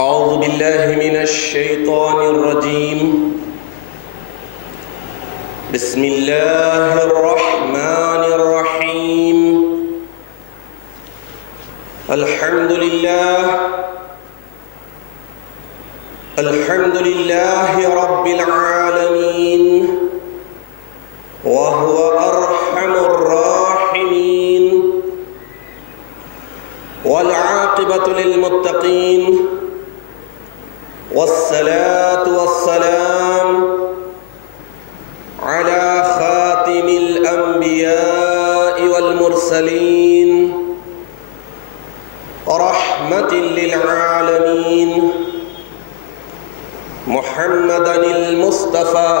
أعوذ بالله من الشيطان الرجيم. بسم الله الرحمن الرحيم. الحمد لله رب العالمين، وهو أرحم الراحمين، والعاقبة للمتقين، والصلاة والسلام على خاتم الأنبياء والمرسلين، رحمة للعالمين، محمد المصطفى،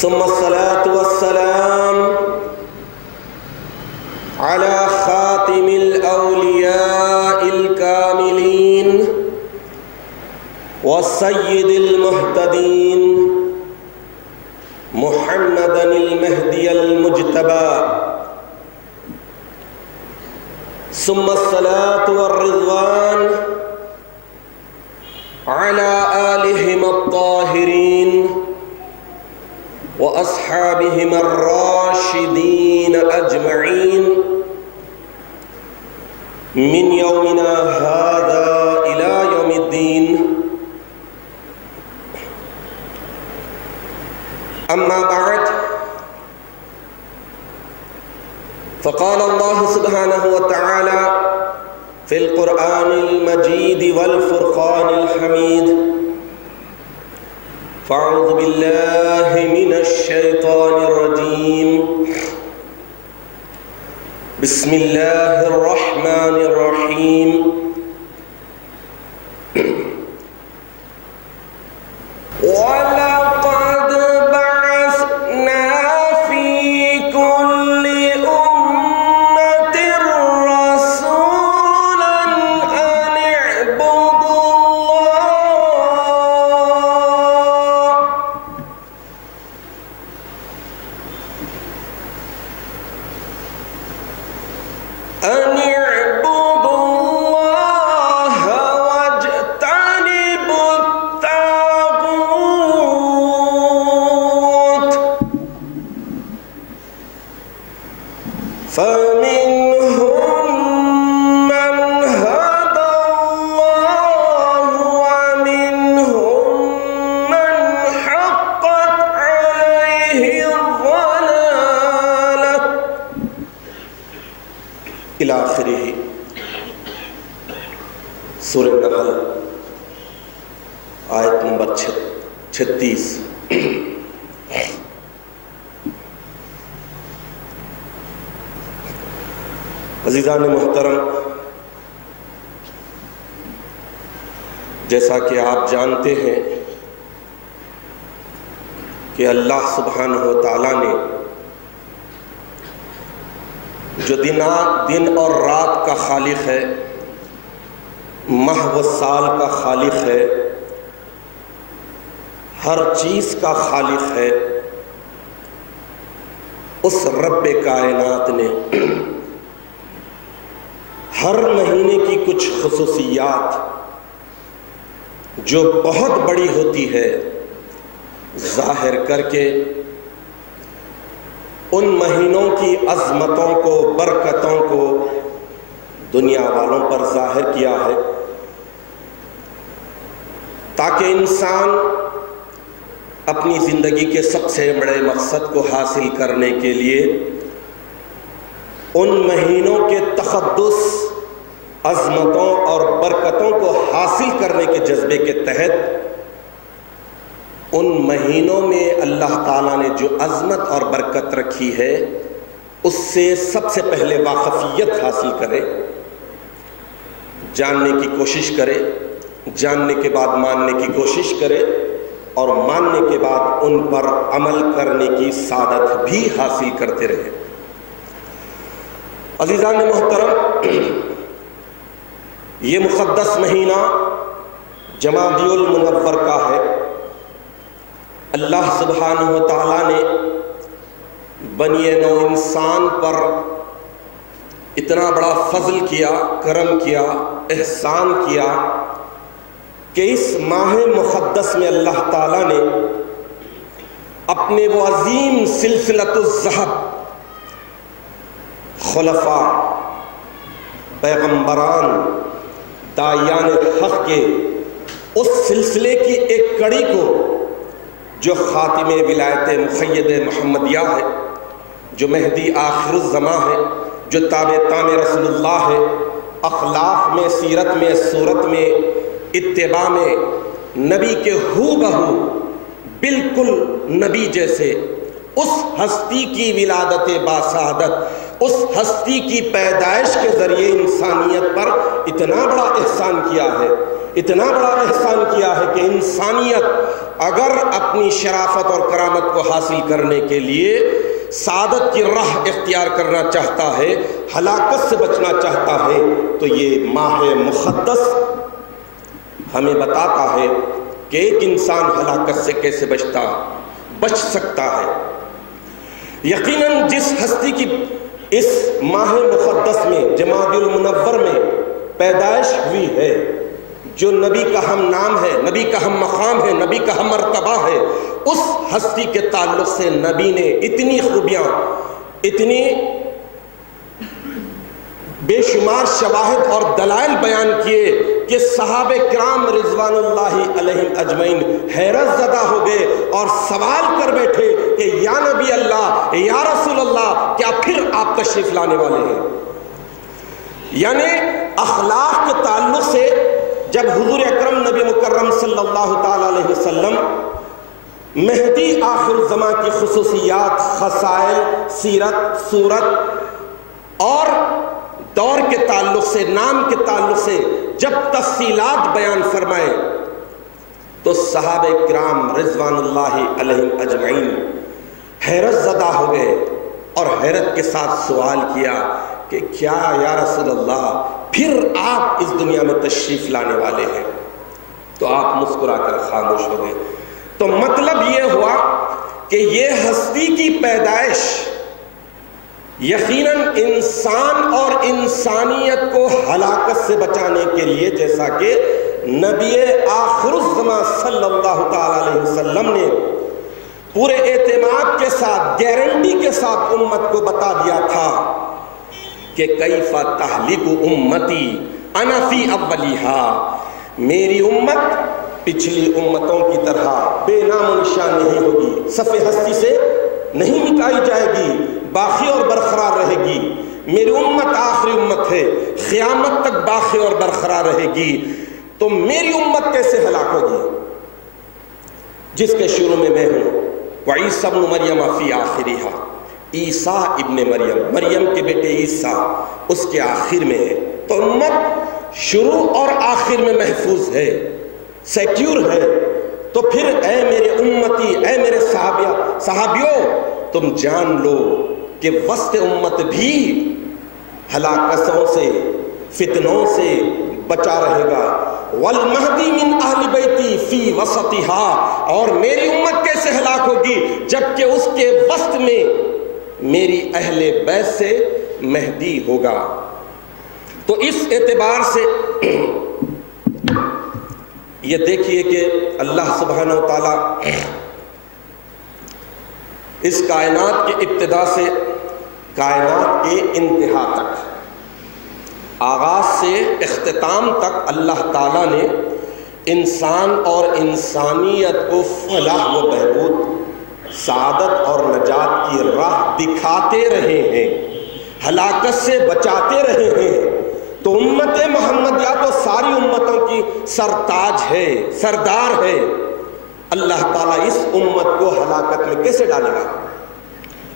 ثم الصلاة والسلام على خاتم الأولياء الكاملين والسيد المهتدين، محمد المهدي المجتبى، ثم الصلاة والرضوان على آلهم الطاهرين وأصحابهم الراشدين أجمعين من يومنا هذا إلى يوم الدين. أما بعد، فقال الله سبحانه وتعالى في القرآن المجيد والفرقان الحميد: فأعوذ بالله من الشيطان الرجيم، بسم الله الرحمن الرحيم. وَلَقَدْ بَعَثْنَا فِي كُلِّ أُمَّةٍ رَّسُولًا أَنِ اعْبُدُوا اللَّهَ واجتنبوا الطاغوت، فمنهم من هدى الله ومنهم من حقت عليه الضلالة إلى آخره. سورہ نحل آیت نمبر 36. عزیزان محترم، جیسا کہ آپ جانتے ہیں کہ اللہ سبحانہ و تعالیٰ نے جو دن اور رات کا خالق ہے، ماہ و سال کا خالق ہے، ہر چیز کا خالق ہے، اس رب کائنات نے ہر مہینے کی کچھ خصوصیات جو بہت بڑی ہوتی ہے ظاہر کر کے ان مہینوں کی عظمتوں کو، برکتوں کو دنیا والوں پر ظاہر کیا ہے، تاکہ انسان اپنی زندگی کے سب سے بڑے مقصد کو حاصل کرنے کے لیے ان مہینوں کے تقدس، عظمتوں اور برکتوں کو حاصل کرنے کے جذبے کے تحت ان مہینوں میں اللہ تعالیٰ نے جو عظمت اور برکت رکھی ہے اس سے سب سے پہلے واقفیت حاصل کرے، جاننے کی کوشش کرے، جاننے کے بعد ماننے کی کوشش کرے، اور ماننے کے بعد ان پر عمل کرنے کی سعادت بھی حاصل کرتے رہے. عزیزان محترم، یہ مقدس مہینہ جمادی المنور کا ہے. اللہ سبحانہ و تعالیٰ نے بنی نوع انسان پر اتنا بڑا فضل کیا، کرم کیا، احسان کیا کہ اس ماہ مقدس میں اللہ تعالیٰ نے اپنے وہ عظیم سلسلۃ الذہب خلفاء، پیغمبران، داعیان حق کے اس سلسلے کی ایک کڑی کو جو خاتم ولایت مقید محمدیہ ہے، جو مہدی آخر الزماں ہے، جو تابع رسول اللہ ہے، اخلاق میں، سیرت میں، صورت میں، اتباع میں نبی کے ہو بہو بالکل نبی جیسے، اس ہستی کی ولادت باسعادت، اس ہستی کی پیدائش کے ذریعے انسانیت پر اتنا بڑا احسان کیا ہے، اتنا بڑا احسان کیا ہے کہ انسانیت اگر اپنی شرافت اور کرامت کو حاصل کرنے کے لیے سعادت کی راہ اختیار کرنا چاہتا ہے، ہلاکت سے بچنا چاہتا ہے، تو یہ ماہ مقدس ہمیں بتاتا ہے کہ ایک انسان ہلاکت سے کیسے بچ سکتا ہے۔ یقیناً جس ہستی کی اس ماہ مقدس میں، جمادی المنور میں پیدائش ہوئی ہے، جو نبی کا ہم نام ہے، نبی کا ہم مقام ہے، نبی کا ہم مرتبہ ہے، اس ہستی کے تعلق سے نبی نے اتنی خوبیاں، اتنی بے شمار شواہد اور دلائل بیان کیے کہ صحابہ کرام رضوان اللہ علیہم اجمعین حیرت زدہ ہو گئے اور سوال کر بیٹھے کہ یا نبی اللہ، یا رسول اللہ، کیا پھر آپ تشریف لانے والے ہیں؟ یعنی اخلاق کے تعلق سے جب حضور اکرم نبی مکرم صلی اللہ تعالی علیہ وسلم مہدی آخر الزماں کی خصوصیات، خصائل، سیرت، صورت اور دور کے تعلق سے، نام کے تعلق سے جب تفصیلات بیان فرمائے تو صحابہ کرام رضوان اللہ علیہم اجمعین حیرت زدہ ہو گئے اور حیرت کے ساتھ سوال کیا کہ کیا یا رسول اللہ پھر آپ اس دنیا میں تشریف لانے والے ہیں؟ تو آپ مسکرا کر خاموش ہو گئے۔ تو مطلب یہ ہوا کہ یہ ہستی کی پیدائش یقیناً انسان اور انسانیت کو ہلاکت سے بچانے کے لیے، جیسا کہ نبی آخر الزماں صلی اللہ تعالی علیہ وسلم نے پورے اعتماد کے ساتھ، گارنٹی کے ساتھ امت کو بتا دیا تھا کہ کیف تہلک امتی انا فی اولیہا، میری امت پچھلی امتوں کی طرح بے نام و نشان نہیں ہوگی، صفحہ ہستی سے نہیں مٹائی جائے گی، باقی اور برقرار رہے گی۔ میری امت آخری امت ہے، قیامت تک باقی اور برقرار رہے گی۔ تو میری امت کیسے ہلاک ہوگی جس کے شروع میں میں ہوں؟ وعیسیٰ ابن مریم فی آخرہا، عیسیٰ ابن مریم، مریم کے بیٹے عیسیٰ اس کے آخر میں ہے۔ تو امت شروع اور آخر میں محفوظ ہے، سیکیور ہے۔ تو پھر اے میرے امتی، اے میرے صحابیوں، تم جان لو کہ وسط امت بھی ہلاکتوں سے، فتنوں سے بچا رہے گا۔ والمہدی من اہل بیتی فی وسطہا، اور میری امت کیسے ہلاک ہوگی جبکہ اس کے وسط میں میری اہل بیت سے مہدی ہوگا۔ تو اس اعتبار سے یہ دیکھیے کہ اللہ سبحانہ و تعالی اس کائنات کے ابتدا سے کائنات کے انتہا تک، آغاز سے اختتام تک اللہ تعالیٰ نے انسان اور انسانیت کو فلاح و بہبود، سعادت اور نجات کی راہ دکھاتے رہے ہیں، ہلاکت سے بچاتے رہے ہیں۔ تو امت محمدیہ تو ساری امتوں کی سرتاج ہے، سردار ہے۔ اللہ تعالیٰ اس امت کو ہلاکت میں کیسے ڈالے گا؟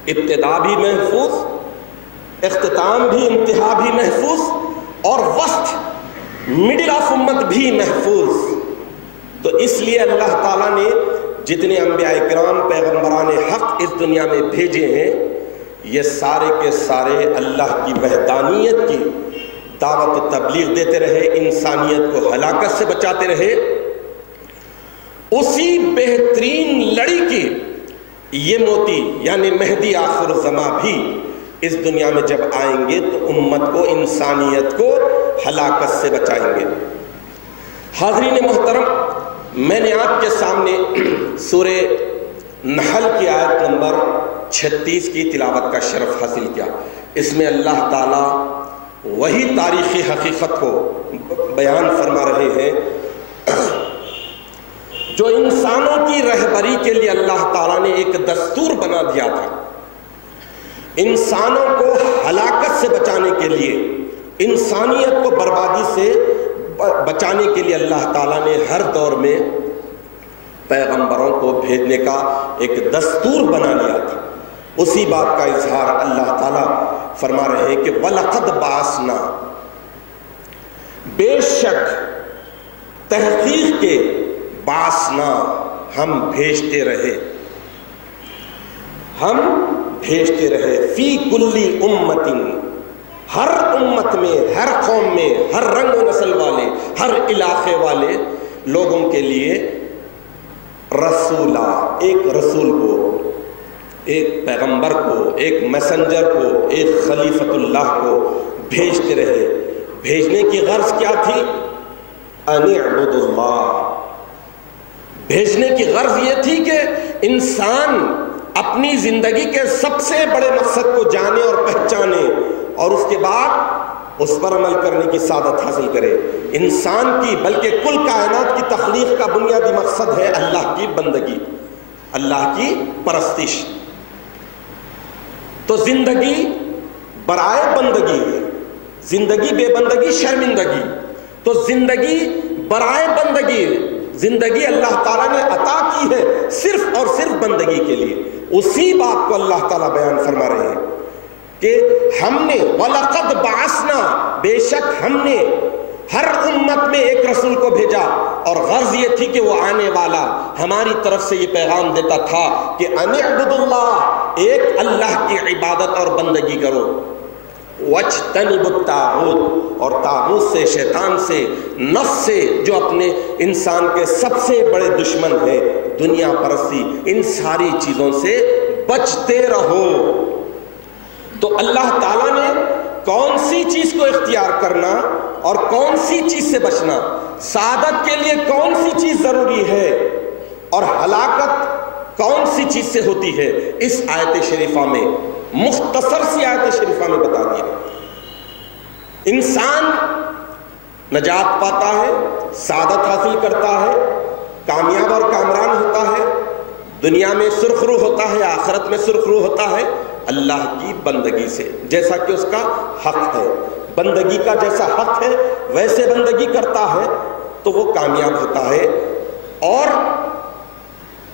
ابتدا بھی محفوظ، اختتام بھی، انتہا بھی محفوظ، اور وسط مڈل آف امت بھی محفوظ۔ تو اس لیے اللہ تعالیٰ نے جتنے انبیاء کرام، پیغمبران حق اس دنیا میں بھیجے ہیں، یہ سارے کے سارے اللہ کی وحدانیت کی دعوت و تبلیغ دیتے رہے، انسانیت کو ہلاکت سے بچاتے رہے۔ اسی بہترین لڑی کی یہ موتی یعنی مہدی آخر الزماں بھی اس دنیا میں جب آئیں گے تو امت کو، انسانیت کو ہلاکت سے بچائیں گے۔ حاضرین محترم، میں نے آپ کے سامنے سورہ نحل کی آیت نمبر 36 کی تلاوت کا شرف حاصل کیا۔ اس میں اللہ تعالیٰ وہی تاریخی حقیقت کو بیان فرما رہے ہیں جو انسانوں کی رہبری کے لیے اللہ تعالیٰ نے ایک دستور بنا دیا تھا۔ انسانوں کو ہلاکت سے بچانے کے لیے، انسانیت کو بربادی سے بچانے کے لیے اللہ تعالیٰ نے ہر دور میں پیغمبروں کو بھیجنے کا ایک دستور بنا لیا تھا۔ اسی بات کا اظہار اللہ تعالیٰ فرما رہے ہیں کہ وَلَقَدْ بَعَثْنَا، بے شک تحقیق کے، بَعَثْنَا ہم بھیجتے رہے، ہم بھیجتے رہے، فی کلی امتن، ہر امت میں، ہر قوم میں، ہر رنگ و نسل والے، ہر علاقے والے لوگوں کے لیے رسولہ، ایک رسول کو، ایک پیغمبر کو، ایک میسنجر کو، ایک خلیفۃ اللہ کو بھیجتے رہے۔ بھیجنے کی غرض کیا تھی؟ ان اعبدوا اللہ، بھیجنے کی غرض یہ تھی کہ انسان اپنی زندگی کے سب سے بڑے مقصد کو جانے اور پہچانے اور اس کے بعد اس پر عمل کرنے کی سعادت حاصل کرے۔ انسان کی بلکہ کل کائنات کی تخلیق کا بنیادی مقصد ہے اللہ کی بندگی، اللہ کی پرستش۔ تو زندگی برائے بندگی ہے، زندگی بے بندگی شرمندگی، تو زندگی برائے بندگی، زندگی اللہ تعالیٰ نے عطا کی ہے صرف اور صرف بندگی کے لیے۔ اسی بات کو اللہ تعالیٰ بیان فرما رہے ہیں کہ ہم نے وَلَقَدْ بَعَثْنَا، بے شک ہم نے ہر امت میں ایک رسول کو بھیجا، اور غرض یہ تھی کہ وہ آنے والا ہماری طرف سے یہ پیغام دیتا تھا کہ ان اعبدوا اللہ، ایک اللہ کی عبادت اور بندگی کرو، وَاجْتَنِبُوا الطَّاغُوتَ، اور طاغوت سے، شیطان سے، نفس سے، جو اپنے انسان کے سب سے بڑے دشمن ہے، دنیا پرستی، ان ساری چیزوں سے بچتے رہو۔ تو اللہ تعالیٰ نے کون سی چیز کو اختیار کرنا اور کون سی چیز سے بچنا، سعادت کے لیے کون سی چیز ضروری ہے اور ہلاکت کون سی چیز سے ہوتی ہے، اس آیت شریفہ میں، مختصر سی آیت شریفہ میں بتا دیا۔ انسان نجات پاتا ہے، سعادت حاصل کرتا ہے، کامیاب اور کامران ہوتا ہے، دنیا میں سرخرو ہوتا ہے، آخرت میں سرخرو ہوتا ہے اللہ کی بندگی سے، جیسا کہ اس کا حق ہے۔ بندگی کا جیسا حق ہے ویسے بندگی کرتا ہے تو وہ کامیاب ہوتا ہے، اور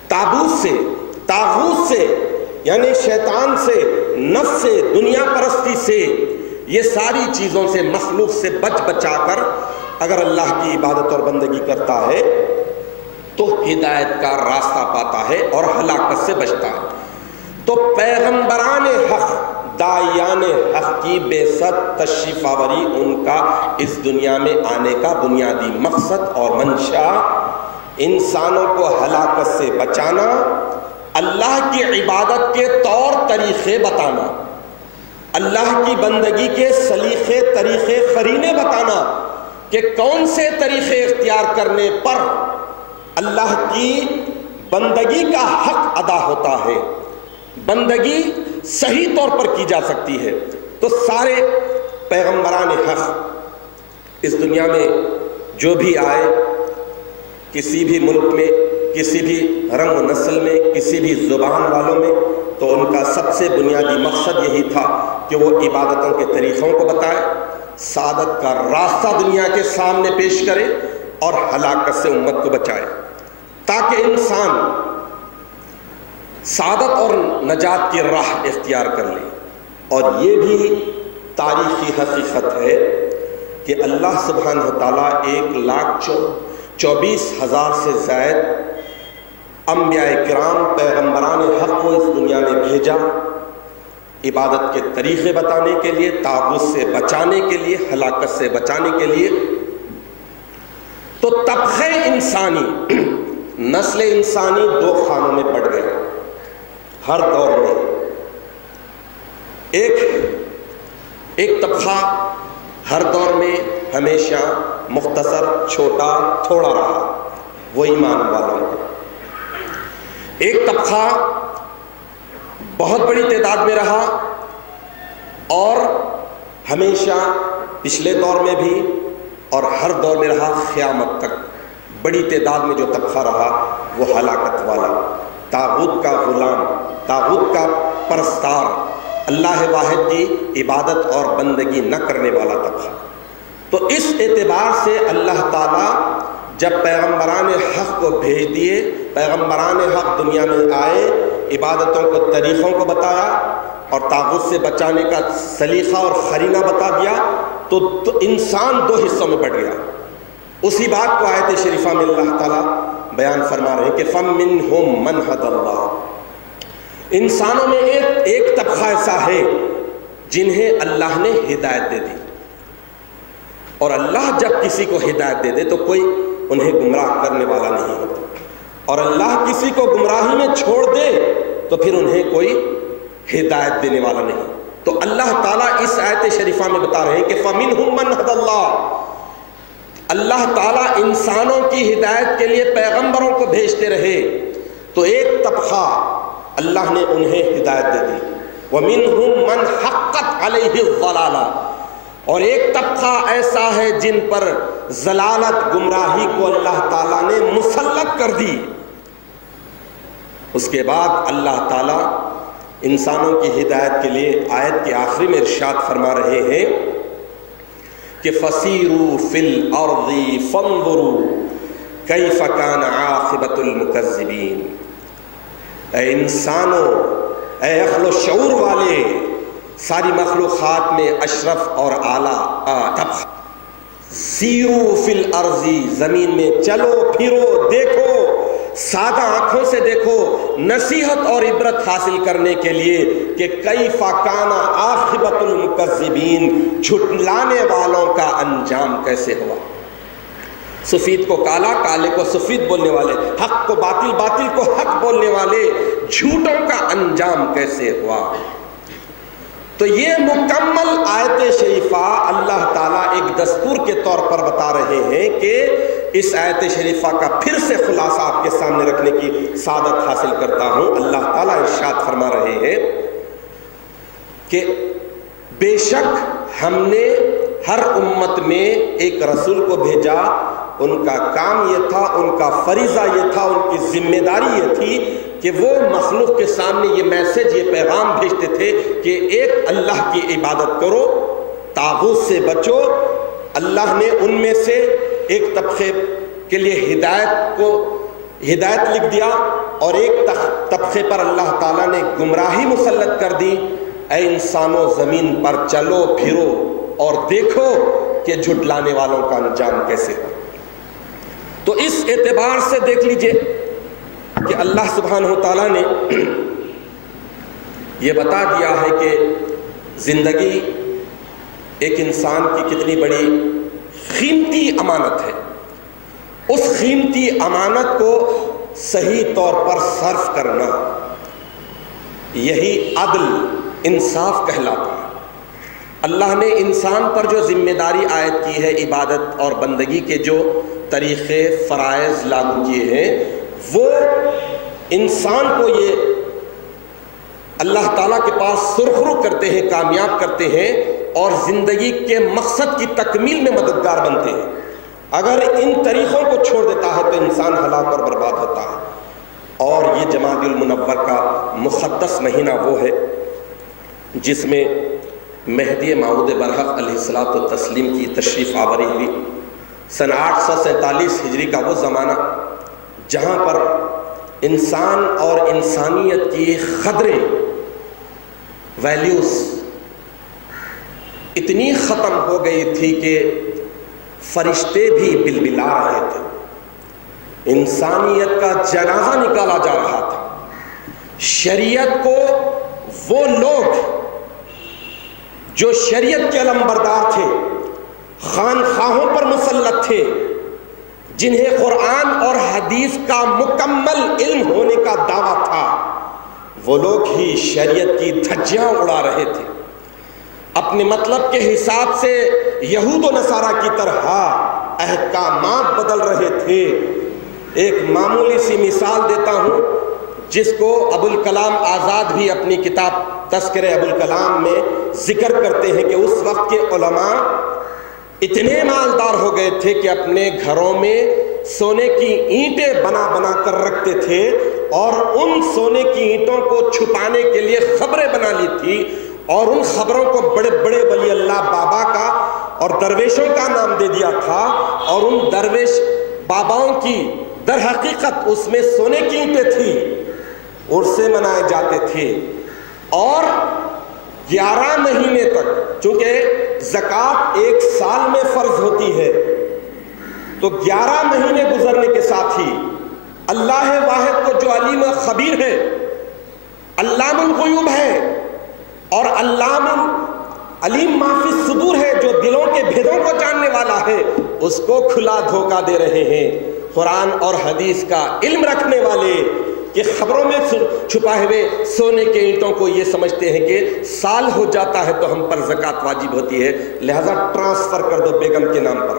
طاغوت سے یعنی شیطان سے، نفس سے، دنیا پرستی سے، یہ ساری چیزوں سے، مخلوق سے بچا کر اگر اللہ کی عبادت اور بندگی کرتا ہے تو ہدایت کا راستہ پاتا ہے اور ہلاکت سے بچتا ہے۔ تو پیغمبران حق، داعیان حق کی بعثت، تشریف آوری، ان کا اس دنیا میں آنے کا بنیادی مقصد اور منشا انسانوں کو ہلاکت سے بچانا، اللہ کی عبادت کے طور طریقے بتانا، اللہ کی بندگی کے سلیقے، طریقے، قرینے بتانا کہ کون سے طریقے اختیار کرنے پر اللہ کی بندگی کا حق ادا ہوتا ہے، بندگی صحیح طور پر کی جا سکتی ہے۔ تو سارے پیغمبران حق اس دنیا میں جو بھی آئے، کسی بھی ملک میں، کسی بھی رنگ و نسل میں، کسی بھی زبان والوں میں، تو ان کا سب سے بنیادی مقصد یہی تھا کہ وہ عبادتوں کے طریقوں کو بتائے، سعادت کا راستہ دنیا کے سامنے پیش کرے اور ہلاکت سے امت کو بچائے، تاکہ انسان سعادت اور نجات کی راہ اختیار کر لے۔ اور یہ بھی تاریخی حقیقت ہے کہ اللہ سبحانہ وتعالیٰ 1,24,000 سے زائد انبیاء کرام، پیغمبران حق کو اس دنیا میں بھیجا، عبادت کے طریقے بتانے کے لیے، طاغوت سے بچانے کے لیے، ہلاکت سے بچانے کے لیے۔ تو طبقہ انسانی، نسل انسانی دو خانوں میں بٹ گیا ہر دور میں۔ ایک طبقہ ہر دور میں ہمیشہ مختصر، چھوٹا، تھوڑا رہا، وہ ایمان والوں کا۔ ایک طبقہ بہت بڑی تعداد میں رہا اور ہمیشہ پچھلے دور میں بھی اور ہر دور میں رہا، قیامت تک بڑی تعداد میں جو طبقہ رہا وہ ہلاکت والا، طاغوت کا غلام، طاغوت کا پرستار، اللہ واحد کی عبادت اور بندگی نہ کرنے والا طبقہ۔ تو اس اعتبار سے اللہ تعالیٰ جب پیغمبران حق کو بھیج دیے، پیغمبران حق دنیا میں آئے، عبادتوں کو، طریقوں کو بتایا اور طاغوت سے بچانے کا سلیقہ اور قرینہ بتا دیا، تو انسان دو حصوں میں بٹ گیا۔ اسی بات کو آیت شریفہ میں اللہ تعالیٰ بیان فرما رہے ہیں کہ فَمِنْهُمْ مَنْ هَدَى اللَّهُ، انسانوں میں ایک طبقہ ایسا ہے جنہیں اللہ نے ہدایت دے دی، اور اللہ جب کسی کو ہدایت دے دے تو کوئی انہیں گمراہ کرنے والا نہیں ہوتا، اور اللہ کسی کو گمراہی میں چھوڑ دے تو پھر انہیں کوئی ہدایت دینے والا نہیں۔ تو اللہ تعالیٰ اس آیت شریفہ میں بتا رہے ہیں کہ فَمِنْهُمْ مَنْ هَدَى اللَّهُ، اللہ تعالیٰ انسانوں کی ہدایت کے لیے پیغمبروں کو بھیجتے رہے، تو ایک طبقہ اللہ نے انہیں ہدایت دے دی، وَمِنْهُمْ مَنْ حَقَّتْ عَلَيْهِ الضَّلَالَةُ، اور ایک طبقہ ایسا ہے جن پر ضلالت، گمراہی کو اللہ تعالیٰ نے مسلط کر دی۔ اس کے بعد اللہ تعالیٰ انسانوں کی ہدایت کے لیے آیت کے آخری میں ارشاد فرما رہے ہیں کہ فَسِيرُوا فِي الْأَرْضِ فَانظُرُوا كَيْفَ كَانَ عَاقِبَةُ الْمُكَذِّبِينَ، اے انسانوں، اے عقل و شعور والے، ساری مخلوقات میں اشرف اور اعلیٰ طبقہ، سیرو فی الارض، زمین میں چلو پھرو، دیکھو، سادہ آنکھوں سے دیکھو، نصیحت اور عبرت حاصل کرنے کے لیے کہ کیف کان عاقبۃ المکذبین، جھٹلانے والوں کا انجام کیسے ہوا۔ سفید کو کالا، کالے کو سفید بولنے والے، حق کو باطل، باطل کو حق بولنے والے، جھوٹوں کا انجام کیسے ہوا۔ تو یہ مکمل آیت شریفہ اللہ تعالیٰ ایک دستور کے طور پر بتا رہے ہیں کہ اس آیت شریفہ کا پھر سے خلاصہ آپ کے سامنے رکھنے کی سعادت حاصل کرتا ہوں۔ اللہ تعالیٰ ارشاد فرما رہے ہیں کہ بے شک ہم نے ہر امت میں ایک رسول کو بھیجا، ان کا کام یہ تھا، ان کا فریضہ یہ تھا، ان کی ذمہ داری یہ تھی کہ وہ مخلوق کے سامنے یہ میسج، یہ پیغام بھیجتے تھے کہ ایک اللہ کی عبادت کرو، طاغوت سے بچو۔ اللہ نے ان میں سے ایک طبقے کے لیے ہدایت لکھ دیا اور ایک طبقے پر اللہ تعالیٰ نے گمراہی مسلط کر دی۔ اے انسانوں، زمین پر چلو پھرو اور دیکھو کہ جھٹلانے والوں کا انجام کیسے ہو۔ تو اس اعتبار سے دیکھ لیجئے کہ اللہ سبحانہ وتعالیٰ نے یہ بتا دیا ہے کہ زندگی ایک انسان کی کتنی بڑی قیمتی امانت ہے۔ اس قیمتی امانت کو صحیح طور پر صرف کرنا، یہی عدل، انصاف کہلاتا ہے۔ اللہ نے انسان پر جو ذمہ داری عائد کی ہے، عبادت اور بندگی کے جو طریقے، فرائض لاگو کیے ہیں، وہ انسان کو یہ اللہ تعالیٰ کے پاس سرخرو کرتے ہیں، کامیاب کرتے ہیں اور زندگی کے مقصد کی تکمیل میں مددگار بنتے ہیں۔ اگر ان طریقوں کو چھوڑ دیتا ہے تو انسان ہلاک اور برباد ہوتا ہے۔ اور یہ جمادی المنور کا مقدس مہینہ وہ ہے جس میں مہدی موعود برحق علیہ الصلوۃ والتسلیم کی تشریف آوری ہوئی۔ سن 847 ہجری کا وہ زمانہ جہاں پر انسان اور انسانیت کی قدریں، ویلیوز اتنی ختم ہو گئی تھی کہ فرشتے بھی بلبلا رہے تھے، انسانیت کا جنازہ نکالا جا رہا تھا۔ شریعت کو وہ لوگ جو شریعت کے علمبردار تھے، خانخواہوں پر مسلط تھے، جنہیں قرآن اور حدیث کا مکمل علم ہونے کا دعویٰ تھا، وہ لوگ ہی شریعت کی دھجیاں اڑا رہے تھے۔ اپنے مطلب کے حساب سے یہود و نصارہ کی طرح احکامات بدل رہے تھے۔ ایک معمولی سی مثال دیتا ہوں، جس کو ابوالکلام آزاد بھی اپنی کتاب تذکرہ ابوالکلام میں ذکر کرتے ہیں کہ اس وقت کے علماء اتنے مالدار ہو گئے تھے کہ اپنے گھروں میں سونے کی اینٹیں بنا بنا کر رکھتے تھے، اور ان سونے کی اینٹوں کو چھپانے کے لیے خبریں بنا لی تھی، اور ان خبروں کو بڑے بڑے ولی اللہ بابا کا اور درویشوں کا نام دے دیا تھا، اور ان درویش باباؤں کی در حقیقت اس میں سونے کی اینٹیں تھیں، عرصے منائے جاتے تھے، اور 11 مہینے تک، چونکہ زکوٰۃ 1 سال میں فرض ہوتی ہے، تو 11 مہینے گزرنے کے ساتھ ہی اللہ واحد کو جو علیم و خبیر ہے، علام الغیوب ہے، اور علیم ما فی الصدور ہے، جو دلوں کے بھیدوں کو جاننے والا ہے، اس کو کھلا دھوکہ دے رہے ہیں۔ قرآن اور حدیث کا علم رکھنے والے کہ خبروں میں چھپائے ہوئے سونے کے اینٹوں کو یہ سمجھتے ہیں کہ سال ہو جاتا ہے تو ہم پر زکوٰۃ واجب ہوتی ہے، لہذا ٹرانسفر کر دو بیگم کے نام پر۔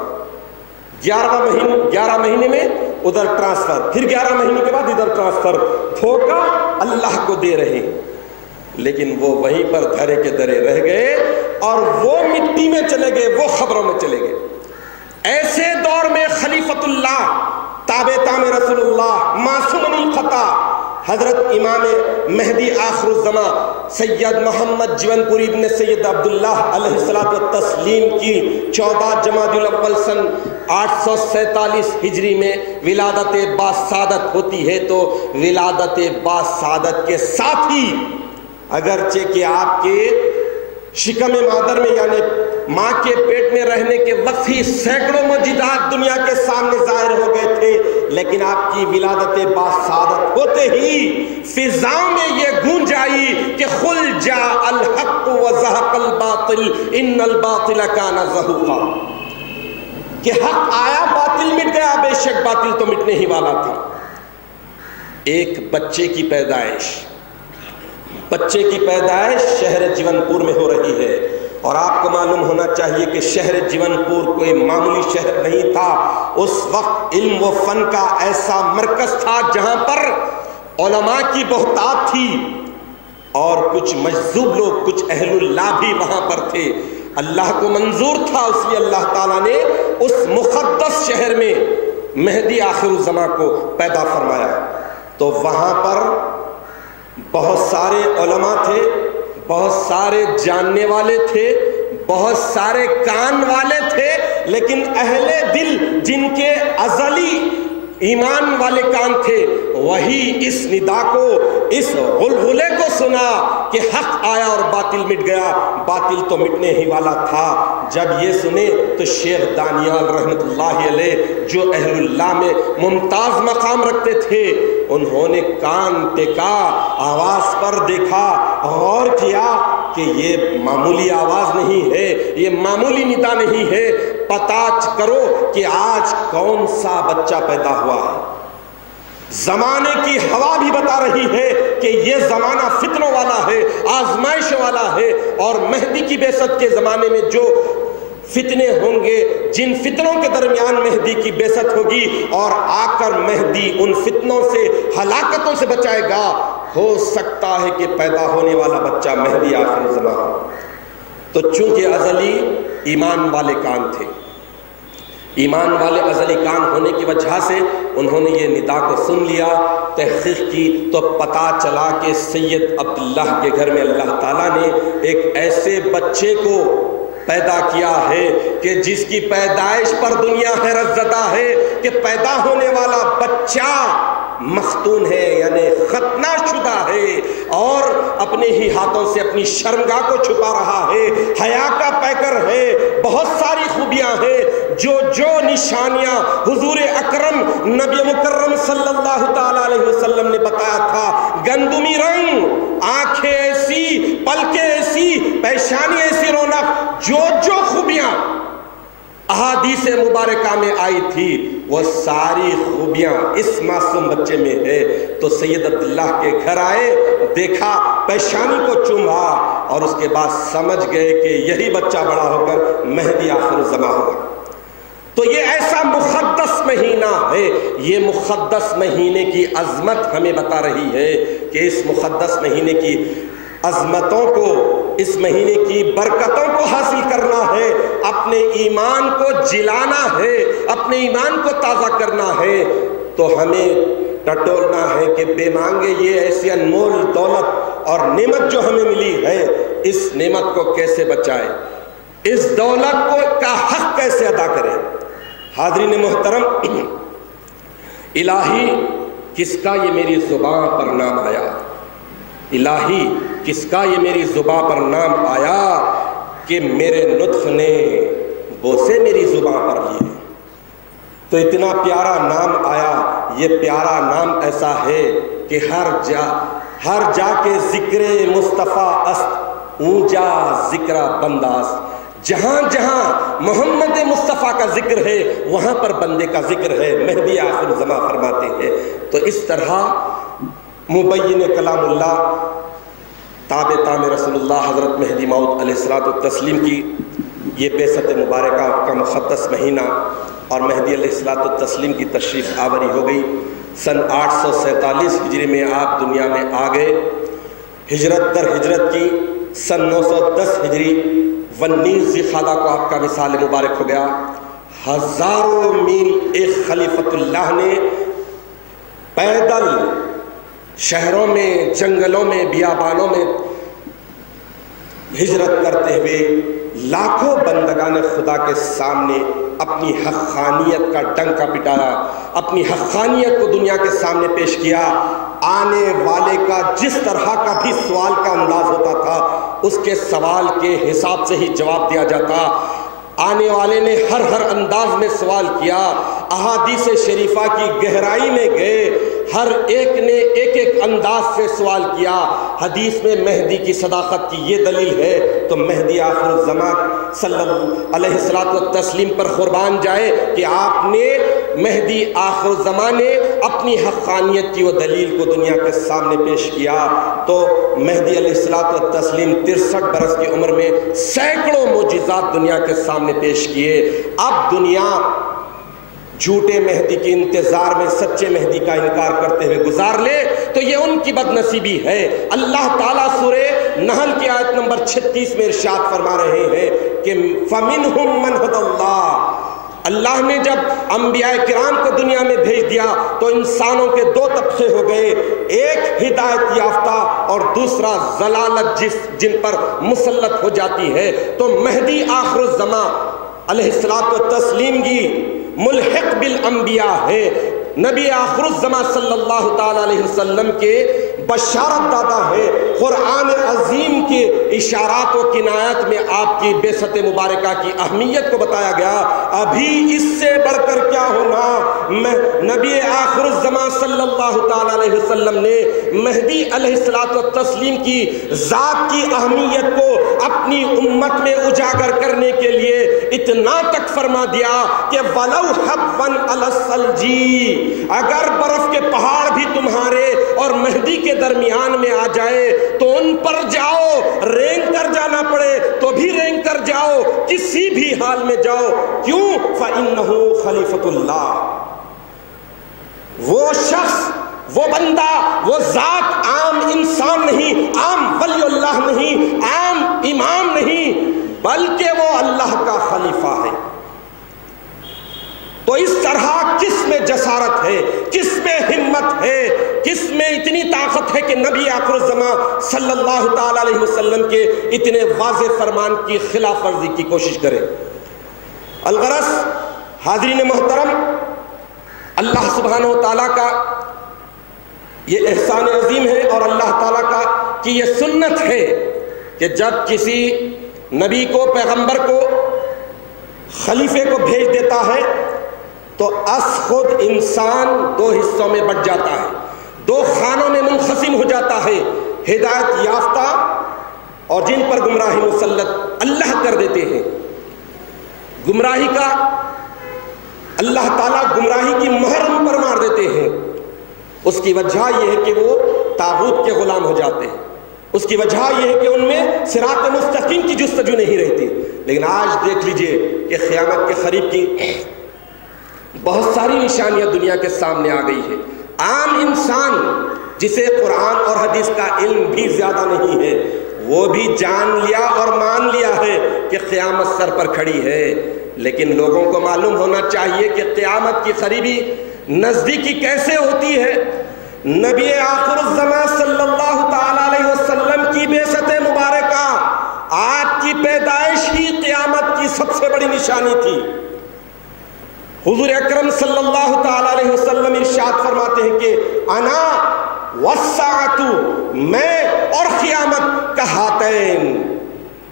11 مہینے میں ادھر ٹرانسفر، پھر 11 مہینے کے بعد ادھر ٹرانسفر، دھوکہ اللہ کو دے رہے ہیں۔ لیکن وہ وہیں پر دھرے کے درے رہ گئے، اور وہ مٹی میں چلے گئے، وہ خبروں میں چلے گئے۔ ایسے دور میں خلیفۃ اللہ، تابع تام رسول اللہ، معصوم الخطا، حضرت امام مہدی آخر الزمان سید محمد جیون پوری ابن سید عبداللہ علیہ الصلوۃ والتسلیم کی 14 جمادی الاول سن 847 ہجری میں ولادت باسعادت ہوتی ہے، تو ولادت باسعادت کے ساتھ ہی اگرچہ کہ آپ کے شکم مادر میں یعنی ماں کے پیٹ میں رہنے کے وقت ہی سینکڑوں معجزات دنیا کے سامنے ظاہر ہو گئے تھے، لیکن آپ کی ولادت باسعادت ہوتے ہی فضاؤں میں یہ گونج آئی کہ قل جاء الحق وزهق الباطل ان الباطل کان زہوقا، کہ حق آیا باطل مٹ گیا، بے شک باطل تو مٹنے ہی والا تھا۔ ایک بچے کی پیدائش شہر جیون پور میں ہو رہی ہے، اور آپ کو معلوم ہونا چاہیے کہ شہر جیون پور کوئی معمولی شہر نہیں تھا، اس وقت علم و فن کا ایسا مرکز تھا جہاں پر علماء کی بہتات تھی، اور کچھ مجذوب لوگ، کچھ اہل اللہ بھی وہاں پر تھے۔ اللہ کو منظور تھا، اس لیے اللہ تعالیٰ نے اس مقدس شہر میں مہدی آخر الزمان کو پیدا فرمایا۔ تو وہاں پر بہت سارے علماء تھے، بہت سارے جاننے والے تھے، بہت سارے کان والے تھے، لیکن اہل دل جن کے ازلی ایمان والے کان تھے، وہی اس ندا کو، اس غلغلے کو سنا کہ حق آیا اور باطل مٹ گیا، باطل تو مٹنے ہی والا تھا۔ جب یہ سنے تو شیخ دانیال رحمت اللہ علیہ، جو اہل اللہ میں ممتاز مقام رکھتے تھے، انہوں نے کان ٹیکا، آواز پر دیکھا، غور کیا کہ یہ معمولی آواز نہیں ہے، یہ معمولی ندا نہیں ہے، پتہ کرو کہ آج کون سا بچہ پیدا ہوا ہے۔ زمانے کی ہوا بھی بتا رہی ہے کہ یہ زمانہ فتنوں والا ہے، آزمائش والا ہے، اور مہدی کی بعثت کے زمانے میں جو فتنے ہوں گے، جن فتنوں کے درمیان مہدی کی بعثت ہوگی، اور آ کر مہدی ان فتنوں سے، ہلاکتوں سے بچائے گا، ہو سکتا ہے کہ پیدا ہونے والا بچہ مہدی آخر زمان ہو۔ تو چونکہ ازلی ایمان والے کان تھے، ایمان والے ازلی کان ہونے کی وجہ سے انہوں نے یہ ندا کو سن لیا، تحقیق کی تو پتہ چلا کہ سید عبداللہ کے گھر میں اللہ تعالیٰ نے ایک ایسے بچے کو پیدا کیا ہے کہ جس کی پیدائش پر دنیا حیرت زدہ ہے کہ پیدا ہونے والا بچہ مختون ہے، یعنی ختنہ شدہ ہے، اور اپنے ہی ہاتھوں سے اپنی شرمگاہ کو چھپا رہا ہے، حیا کا پیکر ہے، بہت ساری خوبیاں ہیں، جو نشانیاں حضور اکرم نبی مکرم صلی اللہ تعالی علیہ وسلم نے بتایا تھا، گندمی رنگ، آنکھیں ایسی، پلکیں ایسی، پیشانی ایسی رونق، جو خوبیاں احادیث مبارکہ میں آئی تھی، وہ ساری خوبیاں اس معصوم بچے میں ہے۔ تو سید عبداللہ کے گھر آئے، دیکھا، پیشانی کو چوما، اور اس کے بعد سمجھ گئے کہ یہی بچہ بڑا ہو کر مہدی آخر الزمان ہوگا۔ تو یہ ایسا مقدس مہینہ ہے، یہ مقدس مہینے کی عظمت ہمیں بتا رہی ہے کہ اس مقدس مہینے کی عظمتوں کو، اس مہینے کی برکتوں کو حاصل کرنا ہے، اپنے ایمان کو جلانا ہے، اپنے ایمان کو تازہ کرنا ہے، تو ہمیں ٹٹولنا ہے کہ بے مانگے یہ ایسی انمول دولت اور نعمت جو ہمیں ملی ہے، اس نعمت کو کیسے بچائے، اس دولت کو کا حق کیسے ادا کرے۔ حاضرین محترم، الہی کس کا یہ میری زبان پر نام آیا، الہی کس کا یہ میری زبان پر نام آیا کہ میرے نطق نے بوسے میری زبان پر لیے۔ تو اتنا پیارا نام آیا، یہ پیارا نام ایسا ہے کہ ہر جا کے ذکر مصطفیٰ است اونچا ذکر بنداست، جہاں جہاں محمد مصطفیٰ کا ذکر ہے وہاں پر بندے کا ذکر ہے، مہدی آخر الزمان فرماتے ہیں۔ تو اس طرح مبین کلام اللہ، تابع رسول اللہ حضرت مہدی موعود علیہ الصلوۃ والتسلیم کی یہ بعثت مبارکہ کا مقدس مہینہ اور مہدی علیہ الصلوۃ والتسلیم کی تشریف آوری ہو گئی۔ سن 847 ہجری میں آپ دنیا میں آ گئے، ہجرت در ہجرت کی، سن 910 ہجری 19 ذی القعدہ کو آپ کا وصال مبارک ہو گیا۔ ہزاروں میل ایک خلیفۃ اللہ نے پیدل شہروں میں، جنگلوں میں، بیابانوں میں ہجرت کرتے ہوئے لاکھوں بندگان خدا کے سامنے اپنی حقانیت کا ڈنکا پٹایا، اپنی حقانیت کو دنیا کے سامنے پیش کیا۔ آنے والے کا جس طرح کا بھی سوال کا انداز ہوتا تھا، اس کے سوال کے حساب سے ہی جواب دیا جاتا۔ آنے والے نے ہر انداز میں سوال کیا، احادیث شریفہ کی گہرائی میں گئے، ہر ایک نے ایک انداز سے سوال کیا۔ حدیث میں مہدی کی صداقت کی یہ دلیل ہے، تو مہدی آخر الزمان صلی اللہ علیہ الصلوۃ والتسلیم پر قربان جائے کہ آپ نے، مہدی آخر الزمان نے اپنی حقانیت کی وہ دلیل کو دنیا کے سامنے پیش کیا۔ تو مہدی علیہ الصلوۃ والتسلیم 63 برس کی عمر میں سینکڑوں معجزات دنیا کے سامنے پیش کیے۔ اب دنیا جھوٹے مہدی کے انتظار میں سچے مہدی کا انکار کرتے ہوئے گزار لے تو یہ ان کی بد نصیبی ہے۔ اللہ تعالیٰ سورہ نحل کی آیت نمبر 36 میں ارشاد فرما رہے ہیں کہ فَمِنْهُمْ مَنْ هَدَى اللَّهُ، اللہ نے جب انبیاء کرام کو دنیا میں بھیج دیا تو انسانوں کے دو طبقے ہو گئے، ایک ہدایت یافتہ اور دوسرا ضلالت جن پر مسلط ہو جاتی ہے۔ تو مہدی آخر الزمان علیہ الصلوۃ والتسلیم کی ملحق بالانبیاء ہے، نبی آخر الزمان صلی اللہ تعالی علیہ وسلم کے بشارت دادا ہے۔ قرآن عظیم کے اشارات و کنایات میں آپ کی بعثت مبارکہ کی اہمیت کو بتایا گیا۔ ابھی اس سے بڑھ کر کیا ہونا، نبی آخر الزمان صلی اللہ تعالی علیہ وسلم نے مہدی علیہ الصلوۃ والتسلیم کی ذات کی اہمیت کو اپنی امت میں اجاگر کرنے کے لیے اتنا تک فرما دیا کہ وَلَوْ حَبًّا عَلَى الثَّلْجِ، اگر برف کے پہاڑ بھی تمہارے اور مہدی کے درمیان میں آ جائے تو ان پر جاؤ، رینگ کر جانا پڑے تو بھی رینگ کر جاؤ، کسی بھی حال میں جاؤ۔ کیوں؟ فَإِنَّهُ خَلِيفَةُ اللَّهِ، وہ شخص، وہ بندہ، وہ ذات عام انسان نہیں، عام ولی اللہ نہیں، عام امام نہیں، بلکہ وہ اللہ کا خلیفہ ہے۔ تو اس طرح کس میں جسارت ہے، کس میں ہمت ہے، کس میں اتنی طاقت ہے کہ نبی آخر الزمان صلی اللہ تعالی علیہ وسلم کے اتنے واضح فرمان کی خلاف ورزی کی کوشش کرے۔ الغرض حاضرین محترم، اللہ سبحانہ و تعالیٰ کا یہ احسان عظیم ہے اور اللہ تعالیٰ کا کی یہ سنت ہے کہ جب کسی نبی کو، پیغمبر کو، خلیفے کو بھیج دیتا ہے تو از خود انسان دو حصوں میں بٹ جاتا ہے، دو خانوں میں منقسم ہو جاتا ہے، ہدایت یافتہ اور جن پر گمراہی مسلط اللہ کر دیتے ہیں۔ گمراہی کا اللہ تعالیٰ گمراہی کی مہر ان پر مار دیتے ہیں، اس کی وجہ یہ ہے کہ وہ طاغوت کے غلام ہو جاتے ہیں۔ اس کی وجہ یہ ہے کہ ان میں صراط مستقیم کی جستجو نہیں رہتی. لیکن آج دیکھ لیجئے کہ قیامت کے قریب کی بہت ساری نشانیاں دنیا کے سامنے آ گئی ہے. عام انسان جسے قرآن اور حدیث کا علم بھی زیادہ نہیں ہے وہ بھی جان لیا اور مان لیا ہے کہ قیامت سر پر کھڑی ہے. لیکن لوگوں کو معلوم ہونا چاہیے کہ قیامت کی قریبی نزدیکی کیسے ہوتی ہے. نبی آخر الزمان صلی اللہ تعالی علیہ وسلم کی بعثت مبارکہ، آپ کی پیدائش ہی قیامت کی سب سے بڑی نشانی تھی. حضور اکرم صلی اللہ تعالی علیہ وسلم ارشاد فرماتے ہیں کہ انا والساعۃ، میں اور قیامت کا ہاتین،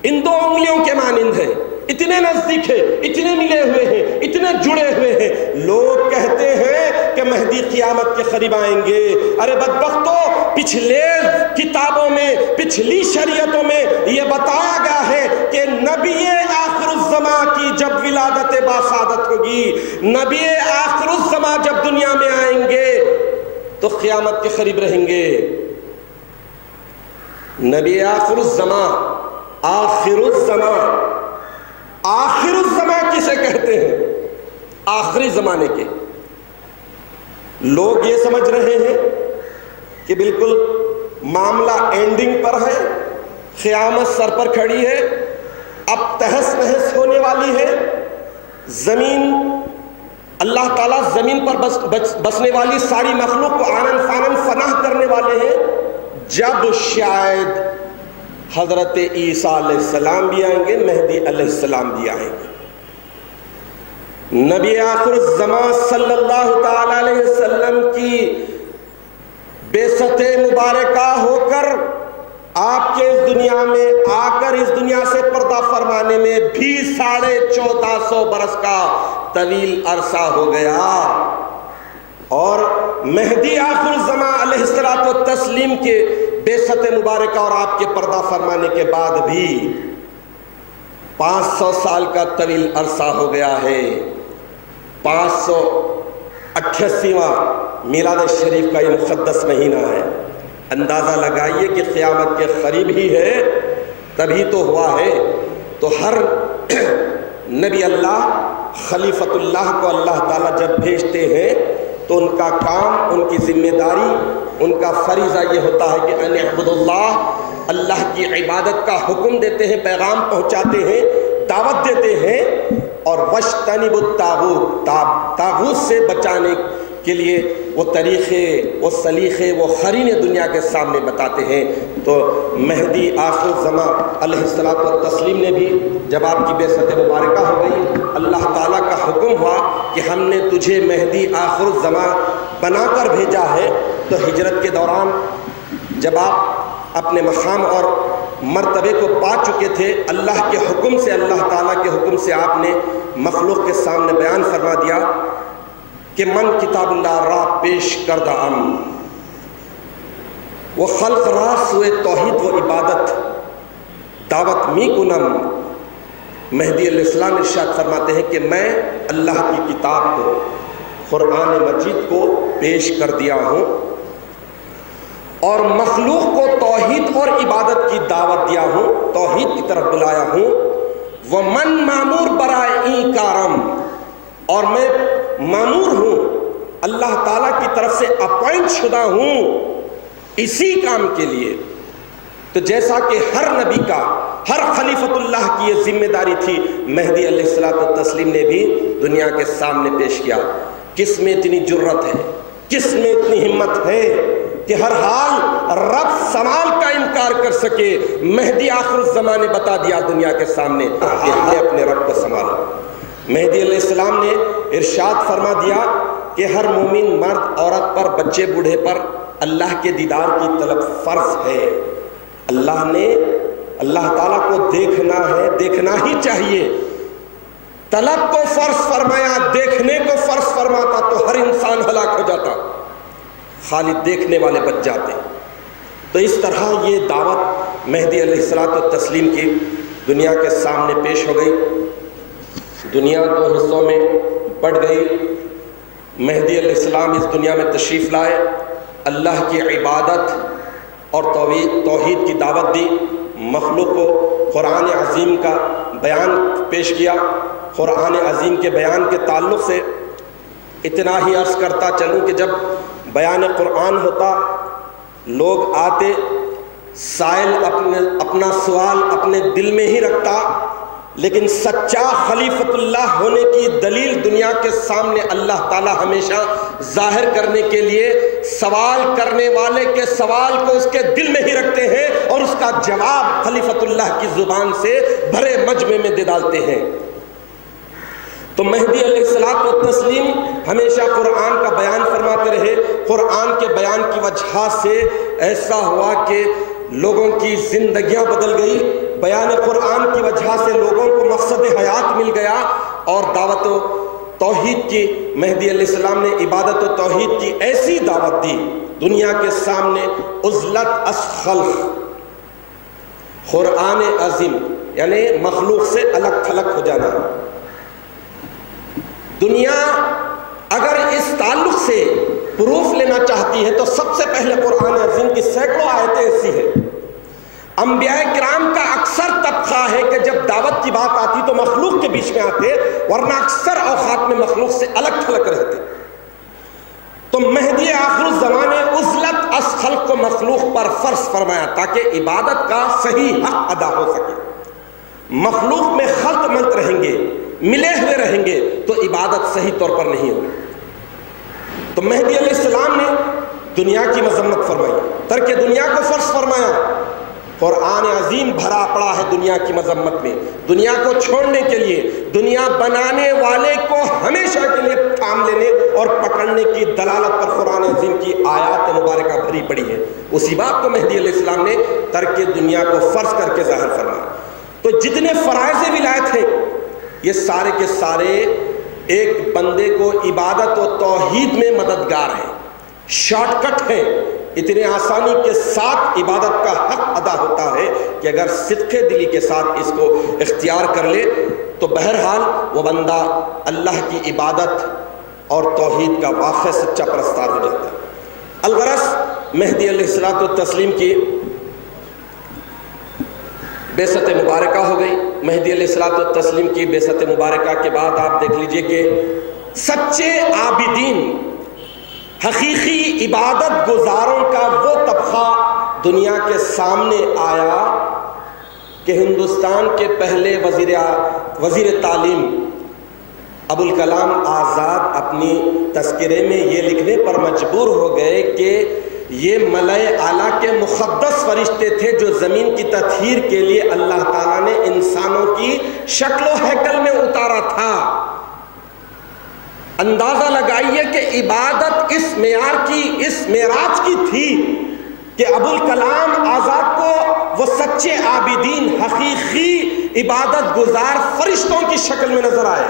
ان دو انگلیوں کے مانند ہے. اتنے نزدیک ہے، اتنے ملے ہوئے ہیں، اتنے جڑے ہوئے ہیں. لوگ کہتے ہیں کہ مہدی قیامت کے قریب آئیں گے. ارے بدبختو، پچھلے کتابوں میں، پچھلی شریعتوں میں یہ بتایا گیا ہے کہ نبی آخر الزمان کی جب ولادت باسعادت ہوگی، نبی آخر الزمان جب دنیا میں آئیں گے تو قیامت کے قریب رہیں گے. نبی آخر الزمان، آخر الزمان، آخر الزمان کسے کہتے ہیں؟ آخری زمانے کے لوگ یہ سمجھ رہے ہیں کہ بالکل معاملہ اینڈنگ پر ہے، قیامت سر پر کھڑی ہے، اب تہس نہس ہونے والی ہے. زمین، اللہ تعالیٰ زمین پر بسنے والی ساری مخلوق کو آنن فانن فناہ کرنے والے ہیں. جب شاید حضرت عیسیٰ علیہ السلام بھی آئیں گے، مہدی علیہ السلام بھی آئیں گے. نبی آخر الزمان صلی اللہ تعالی علیہ وسلم کی بعثت مبارکہ ہو کر آپ کے اس دنیا میں آ کر اس دنیا سے پردہ فرمانے میں بھی 1450 برس کا طویل عرصہ ہو گیا. اور مہدی آخر الزمان علیہ الصلوۃ والتسلیم کے بعثت مبارکہ اور آپ کے پردہ فرمانے کے بعد بھی 500 سال کا طویل عرصہ ہو گیا ہے. 588واں میلاد شریف کا یہ مقدس مہینہ ہے. اندازہ لگائیے کہ قیامت کے قریب ہی ہے، تبھی تو ہوا ہے. تو ہر نبی اللہ، خلیفۃ اللہ کو اللہ تعالیٰ جب بھیجتے ہیں تو ان کا کام، ان کی ذمہ داری، ان کا فریضہ یہ ہوتا ہے کہ ان اعبدوا اللہ، اللہ کی عبادت کا حکم دیتے ہیں، پیغام پہنچاتے ہیں، دعوت دیتے ہیں. اور وَاجْتَنِبُوا الطَّاغُوتَ، طاغوت سے بچانے کے لیے وہ طریقے، وہ سلیقے، وہ قرینے دنیا کے سامنے بتاتے ہیں. تو مہدی آخر الزمان علیہ الصلوۃ والتسلیم نے بھی جب آپ کی بعثت مبارکہ ہو گئی، اللہ تعالیٰ کا حکم ہوا کہ ہم نے تجھے مہدی آخر الزمان بنا کر بھیجا ہے. تو ہجرت کے دوران جب آپ اپنے مقام اور مرتبے کو پا چکے تھے، اللہ کے حکم سے، اللہ تعالیٰ کے حکم سے آپ نے مخلوق کے سامنے بیان فرما دیا کہ من کتاب اللہ را پیش کردہ ام، وہ خلق راس ہوئے توحید و عبادت دعوت می کنم. مہدی علیہ السلام ارشاد فرماتے ہیں کہ میں اللہ کی کتاب کو، قرآن مجید کو پیش کر دیا ہوں اور مخلوق کو توحید اور عبادت کی دعوت دیا ہوں، توحید کی طرف بلایا ہوں. وَمَن مَامُور بَرَائِی کارم، اور میں مامور ہوں، اللہ تعالیٰ کی طرف سے اپوائنٹ شدہ ہوں اسی کام کے لیے. تو جیسا کہ ہر نبی کا، ہر خلیفۃ اللہ کی یہ ذمہ داری تھی، مہدی علیہ الصلوۃ والتسلیم نے بھی دنیا کے سامنے پیش کیا. کس میں اتنی جرت ہے، کس میں اتنی ہمت ہے کہ ہر حال رب سمال کا انکار کر سکے؟ مہدی آخر الزمان نے بتا دیا دنیا کے سامنے کہ ہمیں اپنے رب کو سنبھالا. مہدی علیہ السلام نے ارشاد فرما دیا کہ ہر مومن مرد عورت پر، بچے بوڑھے پر اللہ کے دیدار کی طلب فرض ہے. اللہ نے، اللہ تعالیٰ کو دیکھنا ہے، دیکھنا ہی چاہیے. طلب کو فرض فرمایا، دیکھنے کو فرض فرماتا تو ہر انسان ہلاک ہو جاتا، خالی دیکھنے والے بچ جاتے. تو اس طرح یہ دعوت مہدی علیہ الصلوۃ والتسلیم کی دنیا کے سامنے پیش ہو گئی. دنیا دو حصوں میں بٹ گئی. مہدی علیہ السلام اس دنیا میں تشریف لائے، اللہ کی عبادت اور توحید کی دعوت دی، مخلوق کو قرآن عظیم کا بیان پیش کیا۔ قرآن عظیم کے بیان کے تعلق سے اتنا ہی عرض کرتا چلوں کہ جب بیان قرآن ہوتا، لوگ آتے، سائل اپنا سوال اپنے دل میں ہی رکھتا، لیکن سچا خلیفۃ اللہ ہونے کی دلیل دنیا کے سامنے اللہ تعالی ہمیشہ ظاہر کرنے کے لیے سوال کرنے والے کے سوال کو اس کے دل میں ہی رکھتے ہیں اور اس کا جواب خلیفۃ اللہ کی زبان سے بھرے مجمع میں دے ڈالتے ہیں۔ تو مہدی علیہ الصلوۃ والتسلیم ہمیشہ قرآن کا بیان فرماتے رہے۔ قرآن کے بیان کی وجہ سے ایسا ہوا کہ لوگوں کی زندگیاں بدل گئی، بیان قرآن کی وجہ سے لوگوں کو مقصد حیات مل گیا، اور دعوت و توحید کی مہدی علیہ السلام نے عبادت و توحید کی ایسی دعوت دی دنیا کے سامنے، عزلت از خلق، قرآن عظیم یعنی مخلوق سے الگ تھلگ ہو جانا۔ دنیا اگر اس تعلق سے پروف لینا چاہتی ہے تو سب سے پہلے قرآن عظیم کی سینکڑوں آیتیں ایسی ہیں۔ انبیاء کرام کا اکثر طبقہ ہے کہ جب دعوت کی بات آتی تو مخلوق کے بیچ میں آتے، ورنہ اکثر اوقات میں مخلوق سے الگ تھلگ رہتے۔ تو مہدی آخر الزمان نے عزلت از خلق کو مخلوق پر فرض فرمایا تاکہ عبادت کا صحیح حق ادا ہو سکے۔ مخلوق میں خلط ملت رہیں گے، ملے ہوئے رہیں گے تو عبادت صحیح طور پر نہیں ہوگی۔ تو مہدی علیہ السلام نے دنیا کی مذمت فرمائی، ترک دنیا کو فرض فرمایا۔ قرآن عظیم بھرا پڑا ہے دنیا کی مذمت میں، دنیا کو چھوڑنے کے لیے، دنیا بنانے والے کو ہمیشہ کے لیے تھام لینے اور پکڑنے کی دلالت پر قرآن عظیم کی آیات مبارکہ بھری پڑی ہے۔ اسی بات کو مہدی علیہ السلام نے ترک دنیا کو فرض کر کے ظاہر فرمایا۔ تو جتنے فرائض ولایت ہیں یہ سارے کے سارے ایک بندے کو عبادت و توحید میں مددگار ہیں، شارٹ کٹ ہیں۔ اتنے آسانی کے ساتھ عبادت کا حق ادا ہوتا ہے کہ اگر صدق دلی کے ساتھ اس کو اختیار کر لے تو بہرحال وہ بندہ اللہ کی عبادت اور توحید کا واقع سچا پرستار ہو جاتا ہے۔ الغرض مہدی علیہ الصلوۃ والتسلیم کی بعثت مبارکہ ہو گئی۔ مہدی علیہ الصلوۃ والتسلیم کی بعثت مبارکہ کے بعد آپ دیکھ لیجئے کہ سچے عابدین، حقیقی عبادت گزاروں کا وہ طبقہ دنیا کے سامنے آیا کہ ہندوستان کے پہلے وزیر تعلیم ابوالکلام آزاد اپنی تذکرے میں یہ لکھنے پر مجبور ہو گئے کہ یہ ملائے اعلیٰ کے مقدس فرشتے تھے جو زمین کی تطہیر کے لیے اللہ تعالیٰ نے انسانوں کی شکل و ہیکل میں اتارا تھا۔ اندازہ لگائیے کہ عبادت اس معیار کی، اس معراج کی تھی کہ ابوالکلام آزاد کو وہ سچے عابدین، حقیقی عبادت گزار فرشتوں کی شکل میں نظر آئے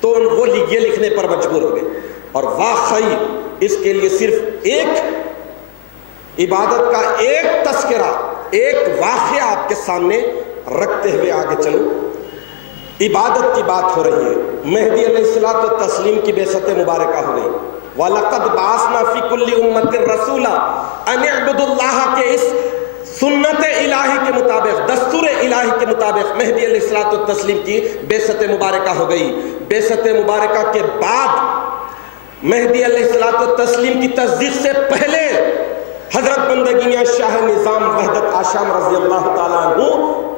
تو وہ یہ لکھنے پر مجبور ہو گئے۔ اور واقعی اس کے لیے صرف ایک عبادت کا ایک تذکرہ، ایک واقعہ آپ کے سامنے رکھتے ہوئے آگے چلوں۔ عبادت کی بات ہو رہی ہے، مہدی علیہ الصلوۃ والتسلیم کی بعثت مبارکہ ہو گئی۔ وَلَقَدْ بَعَثْنَا فِي كُلِّ أُمَّةٍ رَسُولًا أَنِ اعْبُدُوا اللَّهَ کے اس سنت الہی کے مطابق، دستور الہی کے مطابق مہدی علیہ الصلوۃ والتسلیم کی بعثت مبارکہ ہو گئی۔ بعثت مبارکہ کے بعد مہدی علیہ الصلوۃ والتسلیم کی تصدیق سے پہلے حضرت بندگیاں شاہ نظام وحدت آشام رضی اللہ تعالیٰ عنہ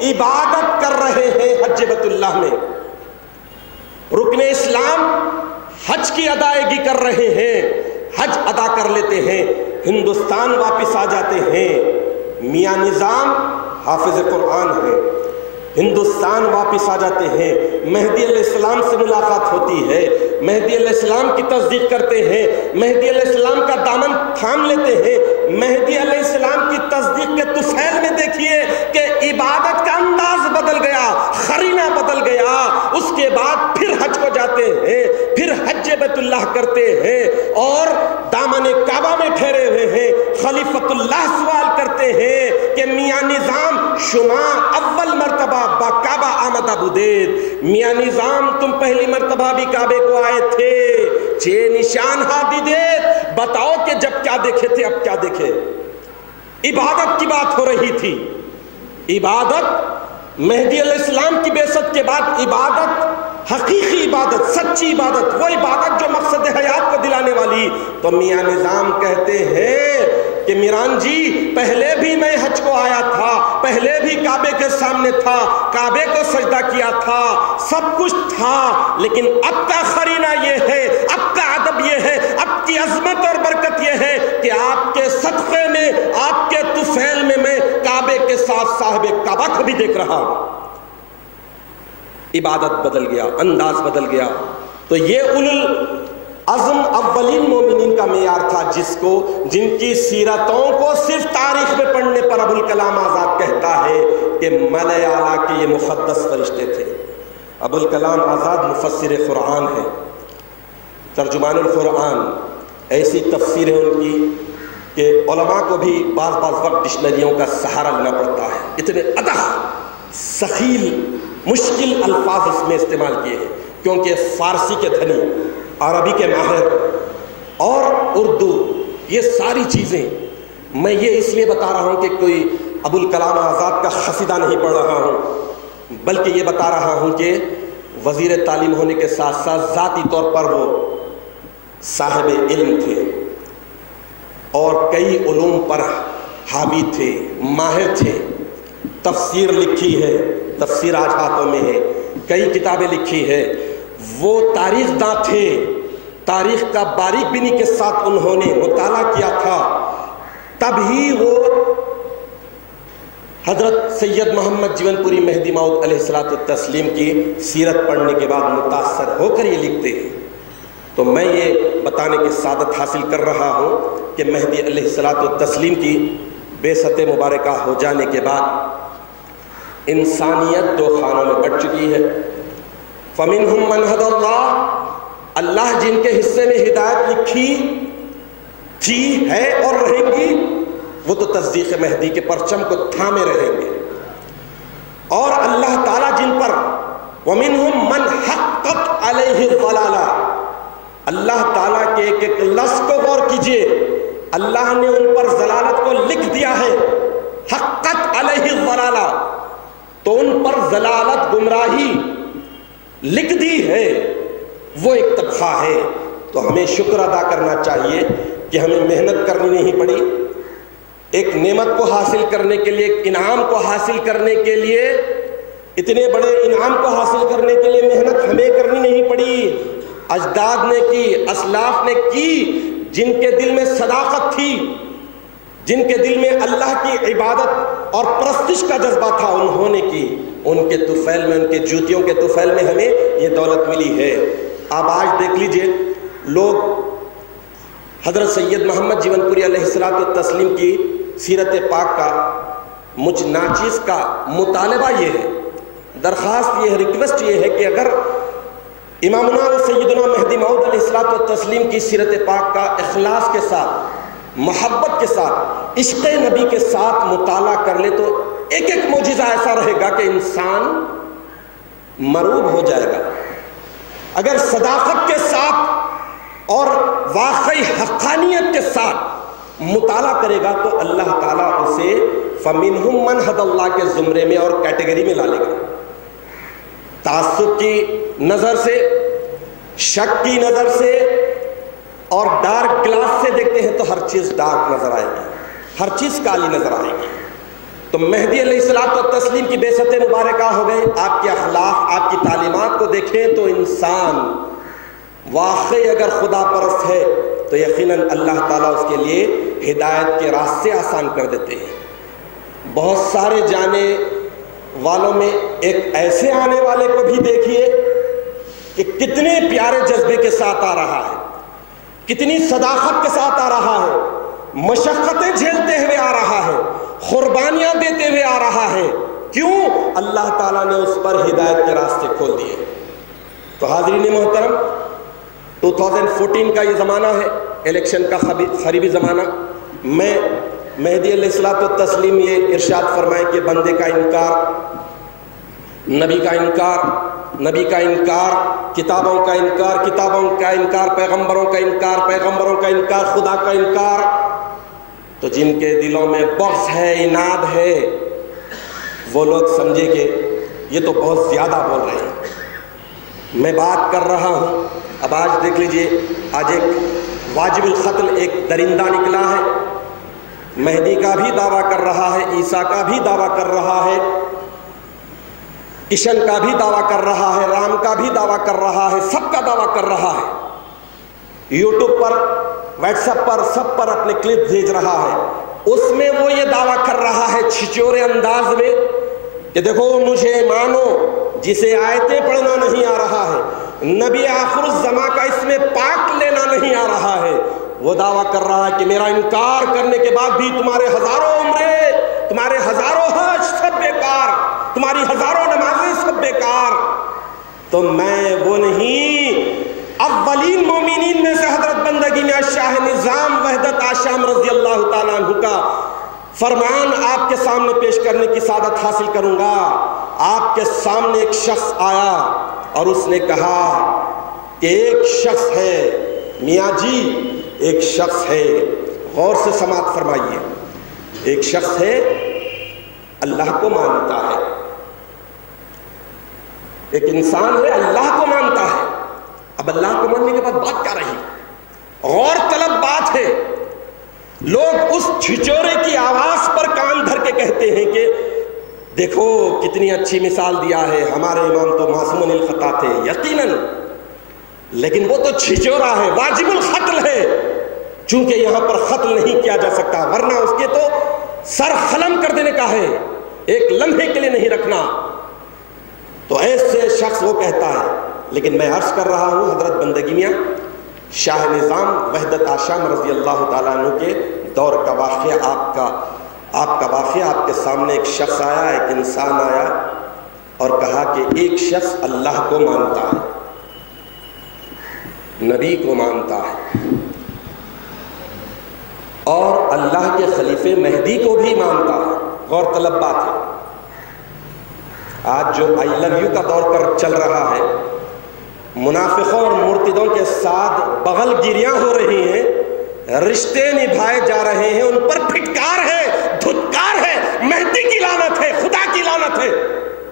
عبادت کر رہے ہیں حج بیت اللہ میں، رکن اسلام حج کی ادائیگی کر رہے ہیں، حج ادا کر لیتے ہیں، ہندوستان واپس آ جاتے ہیں۔ میاں نظام حافظ قرآن ہے، ہندوستان واپس آ جاتے ہیں، مہدی علیہ السلام سے ملاقات ہوتی ہے، مہدی علیہ السلام کی تصدیق کرتے ہیں، مہدی علیہ السلام کا دامن تھام لیتے ہیں۔ مہدی علیہ السلام کی تصدیق کے طفیل میں دیکھیے کہ عبادت کا انداز بدل گیا، قرینہ بدل گیا۔ اس کے بعد پھر حج کو جاتے ہیں، پھر حج بیت اللہ کرتے ہیں اور دامن کعبہ میں ٹھہرے ہوئے ہیں۔ خلیفۃ اللہ سوال کرتے ہیں کہ میاں نظام شما اول مرتبہ با کعبہ آمدہ بودید، میاں نظام تم پہلی مرتبہ بھی کعبے کو آئے تھے، چھ نشان ہا دیدید، بتاؤ کہ جب کیا دیکھے تھے اب کیا دیکھے۔ عبادت کی بات ہو رہی تھی. عبادت مہدی علیہ السلام کی بعثت کے بعد عبادت، حقیقی عبادت، سچی عبادت، وہ عبادت جو مقصد حیات کو دلانے والی. تو میاں نظام کہتے ہیں کہ میران جی پہلے بھی میں حج کو آیا تھا، پہلے بھی کعبے کے سامنے تھا، کعبے کو سجدہ کیا تھا، سب کچھ تھا، لیکن اب کا قرینہ یہ ہے، اب کا ادب یہ ہے، اب کی عظمت اور برکت یہ ہے کہ آپ کے صدقے میں، آپ کے طفیل میں کعبے کے ساتھ صاحب کعبہ کو بھی دیکھ رہا ہوں. عبادت بدل گیا، انداز بدل گیا. تو یہ اولوالعزم اولین مومنین کا معیار تھا، جن کی سیرتوں کو صرف تاریخ میں پڑھنے پر ابوالکلام آزاد کہتا ہے کہ ملائے اعلیٰ کے یہ مقدس فرشتے تھے. ابوالکلام آزاد مفسر قرآن ہے، ترجمان القرآن. ایسی تفسیر ہے ان کی کہ علماء کو بھی بعض وقت ڈکشنریوں کا سہارا لینا پڑتا ہے. اتنے ادح، ثقیل، مشکل الفاظ اس میں استعمال کیے ہیں، کیونکہ فارسی کے دھنی، عربی کے ماہر اور اردو، یہ ساری چیزیں میں یہ اس لیے بتا رہا ہوں کہ کوئی ابوالکلام آزاد کا قصیدہ نہیں پڑھ رہا ہوں، بلکہ یہ بتا رہا ہوں کہ وزیر تعلیم ہونے کے ساتھ ساتھ ذاتی طور پر وہ صاحب علم تھے اور کئی علوم پر حاوی تھے، ماہر تھے. تفسیر لکھی ہے، تفسیر آج ہاتھوں میں ہے، کئی کتابیں لکھی ہے. وہ تاریخ داں تھے، تاریخ کا باریک بینی کے ساتھ انہوں نے مطالعہ کیا تھا. تب ہی وہ حضرت سید محمد جیون پوری مہدی موعود علیہ السلام کی سیرت پڑھنے کے بعد متاثر ہو کر یہ لکھتے ہیں. تو میں یہ بتانے کی سعادت حاصل کر رہا ہوں کہ مہدی علیہ السلام کی بعثت مبارکہ ہو جانے کے بعد انسانیت دو خانوں میں بٹ چکی ہے. فَمِنْهُمْ مَنْ هَدَى اللَّهُ، اللہ جن کے حصے میں ہدایت لکھی تھی، ہے اور رہیں گی، وہ تو تصدیق مہدی کے پرچم کو تھامے رہیں گے. اور اللہ تعالیٰ جن پر وَمِنْهُمْ مَنْ حَقَّتْ عَلَيْهِ الضَّلَالَةُ، اللہ تعالیٰ کے ایک ایک لفظ کو غور کیجئے، اللہ نے ان پر ضلالت کو لکھ دیا ہے. حقت علیہ الضلالہ، تو ان پر ضلالت، گمراہی لکھ دی ہے. وہ ایک طبقہ ہے. تو ہمیں شکر ادا کرنا چاہیے کہ ہمیں محنت کرنی نہیں پڑی. ایک نعمت کو حاصل کرنے کے لیے، ایک انعام کو حاصل کرنے کے لیے، اتنے بڑے انعام کو حاصل کرنے کے لیے محنت ہمیں کرنی نہیں پڑی. اجداد نے کی، اسلاف نے کی، جن کے دل میں صداقت تھی، جن کے دل میں اللہ کی عبادت اور پرستش کا جذبہ تھا، انہوں نے کی. ان کے طفیل میں، ان کے جوتیوں کے طفیل میں ہمیں یہ دولت ملی ہے. اب آج دیکھ لیجئے، لوگ حضرت سید محمد جیون پوری علیہ السلام کی سیرت پاک کا، مجھ ناچیز کا مطالبہ یہ ہے، درخواست یہ ہے، ریکویسٹ یہ ہے کہ اگر امامنا و سیدنا مہدی موعود علیہ السلام کی سیرت پاک کا اخلاص کے ساتھ، محبت کے ساتھ، عشق نبی کے ساتھ مطالعہ کر لے تو ایک ایک معجزہ ایسا رہے گا کہ انسان مروب ہو جائے گا. اگر صداقت کے ساتھ اور واقعی حقانیت کے ساتھ مطالعہ کرے گا تو اللہ تعالیٰ اسے فَمِنْهُمْ مَنْ هَدَى اللَّهُ کے زمرے میں اور کیٹیگری میں لا لے گا. تعصب کی نظر سے، شک کی نظر سے اور ڈارک گلاس سے دیکھتے ہیں تو ہر چیز ڈارک نظر آئے گی، ہر چیز کالی نظر آئے گی. تو مہدی علیہ السلام کی بعثت مبارکہ ہو گئے. آپ کے اخلاق، آپ کی تعلیمات کو دیکھیں تو انسان واقعی اگر خدا پرست ہے تو یقیناً اللہ تعالیٰ اس کے لیے ہدایت کے راستے آسان کر دیتے ہیں. بہت سارے جانے والوں میں ایک ایسے آنے والے کو بھی دیکھیے کہ کتنے پیارے جذبے کے ساتھ آ رہا ہے، کتنی صداقت کے ساتھ آ رہا ہے، مشقتیں جھیلتے ہوئے آ رہا ہے، قربانیاں دیتے ہوئے آ رہا ہے. کیوں؟ اللہ تعالیٰ نے اس پر ہدایت کے راستے کھول دیے. تو حاضرین محترم، 2014 کا یہ زمانہ ہے، الیکشن کا قریبی زمانہ. میں مہدی علیہ السلام یہ ارشاد فرمائے کہ بندے کا انکار، نبی کا انکار، نبی کا انکار، کتابوں کا انکار، کتابوں کا انکار، پیغمبروں کا انکار، پیغمبروں کا انکار، خدا کا انکار، تو جن کے دلوں میں بغض ہے، عناد ہے، وہ لوگ سمجھے کہ یہ تو بہت زیادہ بول رہے ہیں۔ میں بات کر رہا ہوں، اب آج دیکھ لیجئے، آج ایک واجب القتل ایک درندہ نکلا ہے، مہدی کا بھی دعویٰ کر رہا ہے، عیسیٰ کا بھی دعویٰ کر رہا ہے، کشن کا بھی دعویٰ کر رہا ہے، رام کا بھی دعویٰ کر رہا ہے، سب کا دعویٰ کر رہا ہے، یوٹیوب پر، واٹس ایپ پر، سب پر اپنے کلپ بھیج رہا ہے۔ اس میں وہ یہ دعویٰ کر رہا ہے چھچورے انداز میں کہ دیکھو مجھے مانو، جسے آیتیں پڑھنا نہیں آ رہا ہے، نبی آخر الزماں کا اس میں پاک لینا نہیں آ رہا ہے، وہ دعویٰ کر رہا ہے کہ میرا انکار کرنے کے بعد بھی تمہارے ہزاروں عمرے، تمہارے ہزاروں حج سب بیکار، تمہاری ہزاروں نمازیں سب بیکار۔ تو میں وہ نہیں، اولین مومنین میں سے حضرت بندگی میں شاہ نظام وحدت آشام رضی اللہ تعالیٰ عنہ کا فرمان آپ کے سامنے پیش کرنے کی سعادت حاصل کروں گا۔ آپ کے سامنے ایک شخص آیا اور اس نے کہا کہ ایک شخص ہے میاں جی، ایک شخص ہے، غور سے سماعت فرمائیے، ایک شخص ہے اللہ کو مانتا ہے، ایک انسان ہے اللہ کو مانتا ہے۔ اب اللہ کو ماننے کے بعد بات کیا رہی؟ غور طلب بات ہے۔ لوگ اس چھچورے کی آواز پر کان دھر کے کہتے ہیں کہ دیکھو کتنی اچھی مثال دیا ہے، ہمارے امام تو معصوم الخطا تھے، یقیناً، لیکن وہ تو چھچورا ہے، واجب القتل ہے، چونکہ یہاں پر قتل نہیں کیا جا سکتا، ورنہ اس کے تو سر قلم کر دینے کا ہے، ایک لمحے کے لیے نہیں رکھنا۔ تو ایسے شخص وہ کہتا ہے، لیکن میں عرض کر رہا ہوں حضرت بندگی میاں شاہ نظام وحدت آشام رضی اللہ تعالیٰ عنہ کے دور کا واقعہ، آپ کا واقعہ، آپ کے سامنے ایک شخص آیا، ایک انسان آیا اور کہا کہ ایک شخص اللہ کو مانتا ہے، نبی کو مانتا ہے، اور اللہ کے خلیفے مہدی کو بھی مانتا ہے۔ غور طلب بات ہے، آج جو آئی لو یو کا دور پر چل رہا ہے، منافقوں اور مرتدوں کے ساتھ بغل گیریاں ہو رہی ہیں، رشتے نبھائے جا رہے ہیں، ان پر پھٹکار ہے، دھتکار ہے، مہدی کی لعنت ہے، خدا کی لعنت ہے۔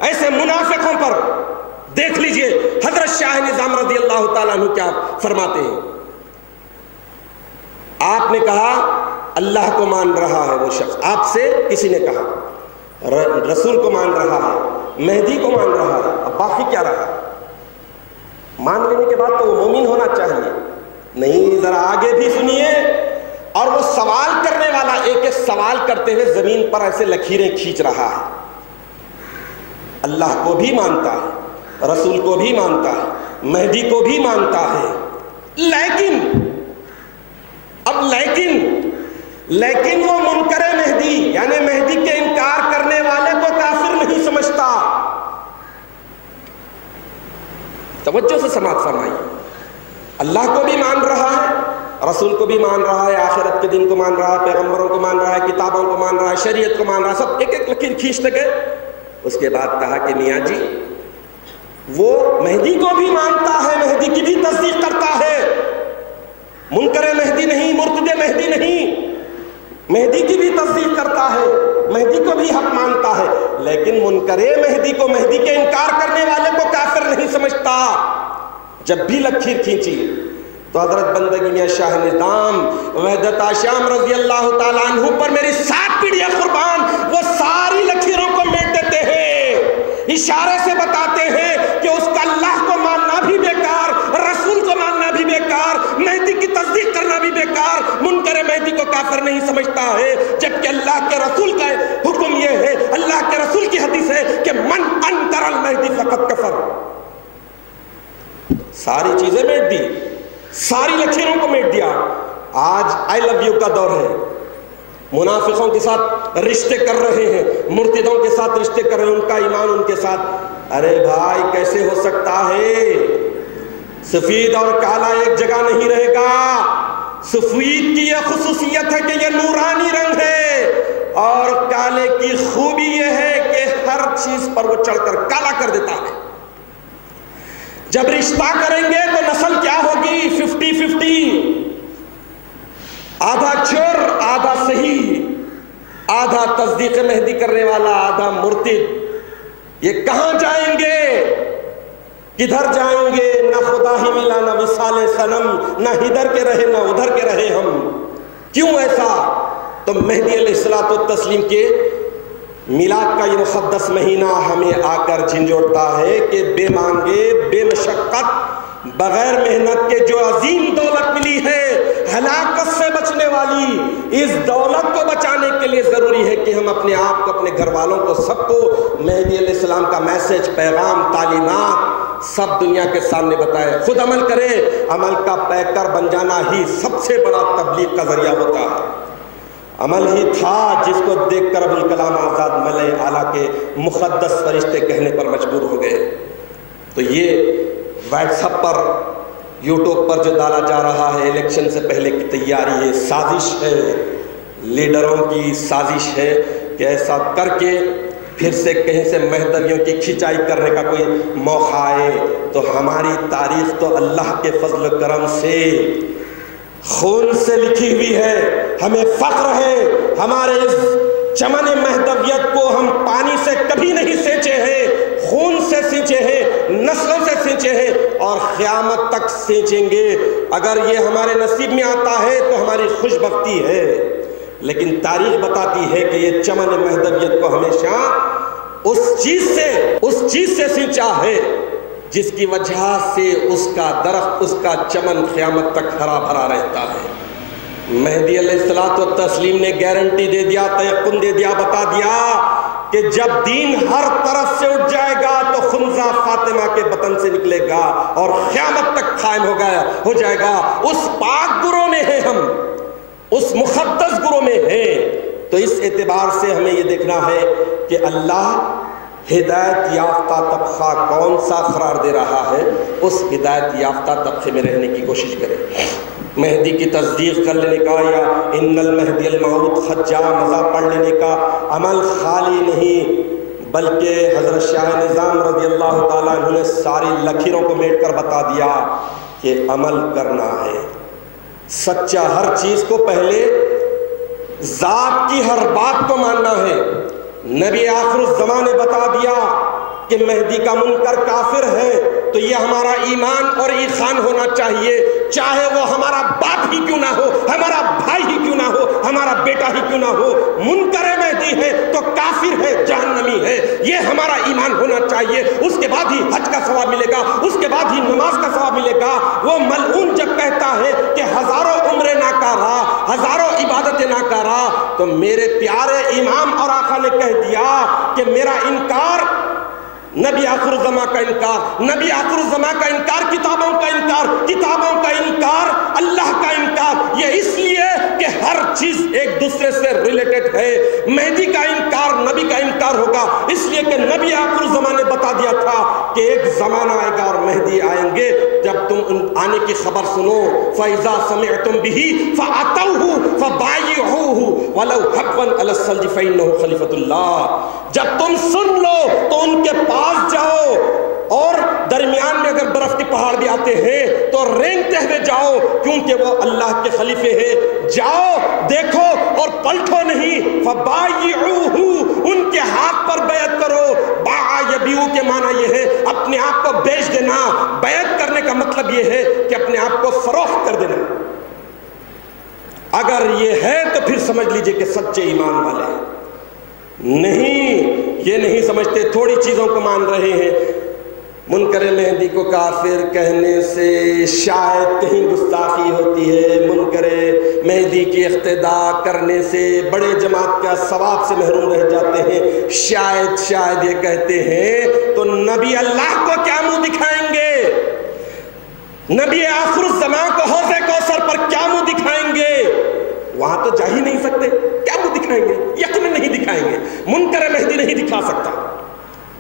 ایسے منافقوں پر دیکھ لیجئے حضرت شاہ نظام رضی اللہ تعالیٰ عنہ کیا فرماتے ہیں۔ آپ نے کہا اللہ کو مان رہا ہے وہ شخص، آپ سے کسی نے کہا رسول کو مان رہا ہے، مہدی کو مان رہا ہے، اب باقی کیا رہا؟ مان لینے کے بعد تو وہ مومن ہونا چاہیے، نہیں، ذرا آگے بھی سنیے۔ اور وہ سوال کرنے والا ایک ایک سوال کرتے ہوئے زمین پر ایسے لکیریں کھینچ رہا ہے، اللہ کو بھی مانتا ہے، رسول کو بھی مانتا ہے، مہدی کو بھی مانتا ہے، لیکن وہ منکر مہدی یعنی مہدی کے انکار کرنے والے کو کافر نہیں سمجھتا۔ توجہ سے سماعت فرمائیے، اللہ کو بھی مان رہا ہے، رسول کو بھی مان رہا ہے، آخرت کے دن کو مان رہا ہے، پیغمبروں کو مان رہا ہے، کتابوں کو مان رہا ہے، شریعت کو مان رہا ہے، سب ایک ایک لکیر کھینچتے گئے۔ اس کے بعد کہا کہ میاں جی وہ مہدی کو بھی مانتا ہے، مہدی کی بھی تصدیق کرتا ہے، منکر مہدی نہیں، مرتد مہدی نہیں، مہدی کی بھی تصدیق کرتا ہے، مہدی کو بھی حق مانتا ہے، لیکن منکر مہدی کو، مہدی کے انکار کرنے والے کو کافر نہیں سمجھتا۔ جب بھی لکیر کھینچی تو حضرت بندگی میں شاہ نظام وحدت آشام رضی اللہ تعالیٰ عنہ پر میری 7 پیڑھیاں قربان، وہ ساری لکیروں کو میٹ دیتے ہیں، اشارے سے بتاتے ہیں کہ اس کا اللہ کو ماننا بھی بیکار، رسول کو ماننا بھی بیکار، مہدی کی تصدیق کرنا بھی بیکار، منکر مہدی کو کافر نہیں سمجھتا ہے، جبکہ اللہ کے رسول کا حکم یہ ہے، اللہ کے رسول کی حدیث ہے کہ من انکر المہدی فقط کفر۔ ساری چیزیں میٹ دی، ساری لکیروں کو میٹ دیا۔ آج آئی لو یو کا دور ہے، منافقوں کے ساتھ رشتے کر رہے ہیں، مرتدوں کے ساتھ رشتے کر رہے ہیں، ان کا ایمان ان کے ساتھ۔ ارے بھائی کیسے ہو سکتا ہے؟ سفید اور کالا ایک جگہ نہیں رہے گا۔ سفید کی یہ خصوصیت ہے کہ یہ نورانی رنگ ہے، اور کالے کی خوبی یہ ہے کہ ہر چیز پر وہ چڑھ کر کالا کر دیتا ہے۔ جب رشتہ کریں گے تو نسل کیا ہوگی؟ 50-50۔ آدھا چور آدھا صحیح، آدھا تصدیق مہدی کرنے والا آدھا مرتد، یہ کہاں جائیں گے؟ کدھر جائیں گے؟ نہ خدا ہی ملا نہ وصال صنم، نہ ادھر کے رہے نہ ادھر کے رہے ہم۔ کیوں ایسا؟ تو مہدی علیہ الصلوۃ والتسلیم کے میلاد کا یہ مقدس مہینہ ہمیں آ کر جھنجھوڑتا ہے کہ بے مانگے بے مشقت بغیر محنت کے جو عظیم دولت ملی ہے، ہلاکت سے بچنے والی، اس دولت کو بچانے کے لیے ضروری ہے کہ ہم اپنے آپ کو، اپنے گھر والوں کو، سب کو مہدی علیہ السلام کا میسج، پیغام، تعلیمات سب دنیا کے سامنے بتائے، خود عمل کرے۔ عمل کا پیکر بن جانا ہی سب سے بڑا تبلیغ کا ذریعہ ہوتا ہے۔ عمل ہی تھا جس کو دیکھ کر ابوالکلام آزاد ملائے اعلیٰ کے مقدس فرشتے کہنے پر مجبور ہو گئے۔ تو یہ واٹس ایپ پر، یوٹیوب پر جو ڈالا جا رہا ہے الیکشن سے پہلے کی تیاری ہے، سازش ہے، لیڈروں کی سازش ہے کہ ایسا کر کے پھر سے کہیں سے مہدویوں کی کھینچائی کرنے کا کوئی موقع آئے۔ تو ہماری تاریخ تو اللہ کے فضل و کرم سے خون سے لکھی ہوئی ہے، ہمیں فخر ہے، ہمارے اس چمن مہدویت کو ہم پانی سے کبھی نہیں سینچے ہیں، خون سے سینچے ہیں، نسلوں سے سینچے ہیں اور قیامت تک سینچیں گے۔ اگر یہ ہمارے نصیب میں آتا ہے تو ہماری خوش بختی ہے، لیکن تاریخ بتاتی ہے کہ یہ چمن مہدویت کو ہمیشہ اس چیز سے سینچا ہے جس کی وجہ سے اس کا درخت، اس کا چمن قیامت تک ہرا بھرا رہتا ہے۔ مہدی علیہ الصلوۃ والتسلیم نے گارنٹی دے دیا، تیقن دے دیا، بتا دیا کہ جب دین ہر طرف سے اٹھ جائے گا تو خنزہ فاطمہ کے بطن سے نکلے گا اور قیامت تک قائم ہو جائے گا۔ اس پاک گروہ میں ہیں ہم، اس مقدس گروہ میں ہیں۔ تو اس اعتبار سے ہمیں یہ دیکھنا ہے کہ اللہ ہدایت یافتہ طبقہ کون سا قرار دے رہا ہے، اس ہدایت یافتہ طبقے میں رہنے کی کوشش کرے۔ مہدی کی تصدیق کر لینے کا یا ان المہدی الموعود خط جا مزہ پڑھ لینے کا عمل خالی نہیں، بلکہ حضرت شاہ نظام رضی اللہ تعالیٰ عنہ نے ساری لکیروں کو میٹ کر بتا دیا کہ عمل کرنا ہے سچا، ہر چیز کو پہلے ذات کی ہر بات کو ماننا ہے۔ نبی آخر الزمان نے بتا دیا کہ مہدی کا منکر کافر ہے، تو یہ ہمارا ایمان اور ایقان ہونا چاہیے، چاہے وہ ہمارا باپ ہی کیوں نہ ہو، ہمارا بھائی ہی کیوں نہ ہو، ہمارا بیٹا ہی کیوں نہ ہو، منکر مہدی ہے تو کافر ہے، جہنمی ہے، یہ ہمارا ایمان ہونا چاہیے۔ اس کے بعد ہی حج کا ثواب ملے گا، اس کے بعد ہی نماز کا ثواب ملے گا۔ وہ ملعون جب کہتا ہے کہ ہزاروں عمریں ناکارہ، ہزاروں عبادتیں ناکارہ، تو میرے پیارے امام اور آقا نے کہہ دیا کہ میرا انکار نبی آخر الزمان کا انکار، نبی آخر الزمان کا انکار، کتابوں کا انکار، کتابوں کا انکار، اللہ کا انکار، یہ اس لیے کہ ہر چیز ایک دوسرے سے ریلیٹڈ ہے۔ مہدی کا انکار نبی کا انکار ہوگا، اس لیے کہ نبی آخر الزمان نے بتا دیا تھا کہ ایک زمانہ آئے گا اور مہدی آئیں گے، جب تم ان آنے کی خبر سنو فَإِذَا سَمِعْتُمْ بِهِ فَأَتَوْهُ فَبَايِعُوهُ وَلَوْ حَقًّا عَلَى الصَّلْبِ فَإِنَّهُ خَلِيفَةُ اللَّهِ۔ جب تم سن لو تو ان کے پاس جاؤ، اور درمیان میں اگر برف کے پہاڑ بھی آتے ہیں تو رینگتے ہوئے جاؤ، کیونکہ وہ اللہ کے خلیفے ہیں۔ جاؤ، دیکھو اور پلٹو نہیں۔ فَبَايِعُوهُ، ان کے ہاتھ پر بیعت کرو۔ باع یبیع کے معنی یہ ہے اپنے آپ کو بیچ دینا، بیعت کرنے کا مطلب یہ ہے کہ اپنے آپ کو فروخت کر دینا۔ اگر یہ ہے تو پھر سمجھ لیجئے کہ سچے ایمان والے ہیں۔ نہیں، یہ نہیں سمجھتے، تھوڑی چیزوں کو مان رہے ہیں۔ منکر مہدی کو کافر کہنے سے شاید کہیں گستاخی ہوتی ہے، منکر مہدی کی اقتداء کرنے سے بڑے جماعت کا ثواب سے محروم رہ جاتے ہیں، شاید یہ کہتے ہیں تو نبی اللہ کو کیا منہ دکھائیں گے؟ نبی آخر الزمان کو حوض کوثر پر کیا منہ دکھائیں گے؟ وہاں تو جا ہی نہیں سکتے، کیا منہ دکھائیں گے؟ یقیناً نہیں دکھائیں گے، منکر مہدی نہیں دکھا سکتا۔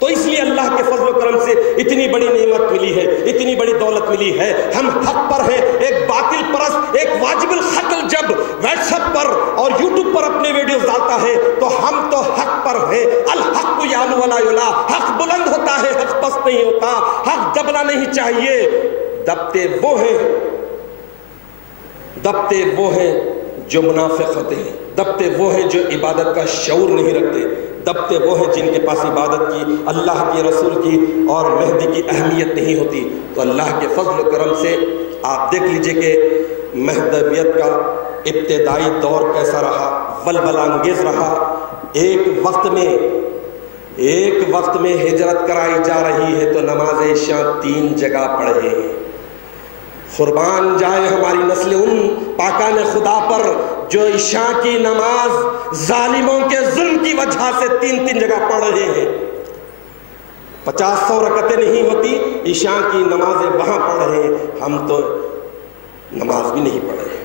تو اس لیے اللہ کے فضل و کرم سے اتنی بڑی نعمت ملی ہے، اتنی بڑی دولت ملی ہے، ہم حق پر ہیں۔ ایک باطل پرست، ایک واجب القتل جب واٹس ایپ پر اور یوٹیوب پر اپنے ویڈیوز ڈالتا ہے تو ہم تو حق پر ہیں۔ الحق یعلو ولا یعلی، حق بلند ہوتا ہے، حق پست نہیں ہوتا، حق دبنا نہیں چاہیے۔ دبتے وہ ہیں جو منافق ہوتے ہیں، دبتے وہ ہیں جو عبادت کا شعور نہیں رکھتے، دبتے وہ ہیں جن کے پاس عبادت کی، اللہ کے رسول کی اور مہدی کی اہمیت نہیں ہوتی۔ تو اللہ کے فضل و کرم سے آپ دیکھ لیجئے کہ مہدویت کا ابتدائی دور کیسا رہا، ولولہ انگیز رہا۔ ایک وقت میں ہجرت کرائی جا رہی ہے تو نماز عشاء 3 جگہ پڑھے۔ قربان جائے ہماری نسل ان پاکان خدا پر جو عشاء کی نماز ظالموں کے ظلم کی وجہ سے 3 جگہ پڑھ رہے ہیں۔ 50-100 رکعتیں نہیں ہوتی، عشاء کی نمازیں وہاں پڑھ رہے ہیں، ہم تو نماز بھی نہیں پڑھ رہے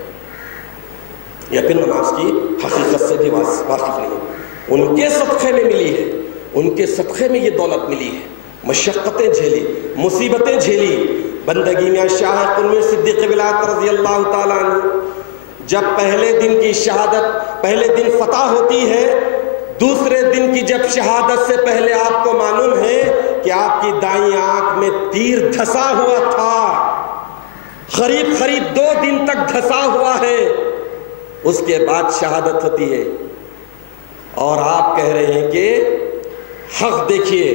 یا پھر نماز کی حقیقت سے بھی واقف نہیں۔ ان کے صدقے میں ملی ہے، ان کے صدقے میں یہ دولت ملی ہے، مشقتیں جھیلی، مصیبتیں جھیلی۔ بندگی میں شاہ قنوی صدیق ولایت رضی اللہ تعالیٰ عنہ جب پہلے دن کی شہادت، پہلے دن فتح ہوتی ہے، دوسرے دن کی جب شہادت سے پہلے آپ کو معلوم ہے کہ آپ کی دائیں آنکھ میں تیر دھسا ہوا تھا، قریب 2 دن تک دھسا ہوا ہے، اس کے بعد شہادت ہوتی ہے اور آپ کہہ رہے ہیں کہ حق دیکھیے،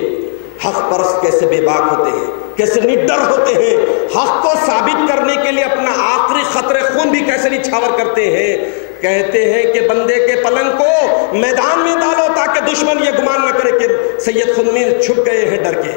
حق پرست کیسے بے باک ہوتے ہیں، کیسے نڈر ہوتے ہیں، حق کو ثابت کرنے کے لیے اپنا آخری قطرے خون بھی کیسے نچھاور کرتے ہیں۔ کہتے ہیں کہ بندے کے پلنگ کو میدان میں ڈالو تاکہ دشمن یہ گمان نہ کرے کہ سید خنمیر چھپ گئے ہیں ڈر کے۔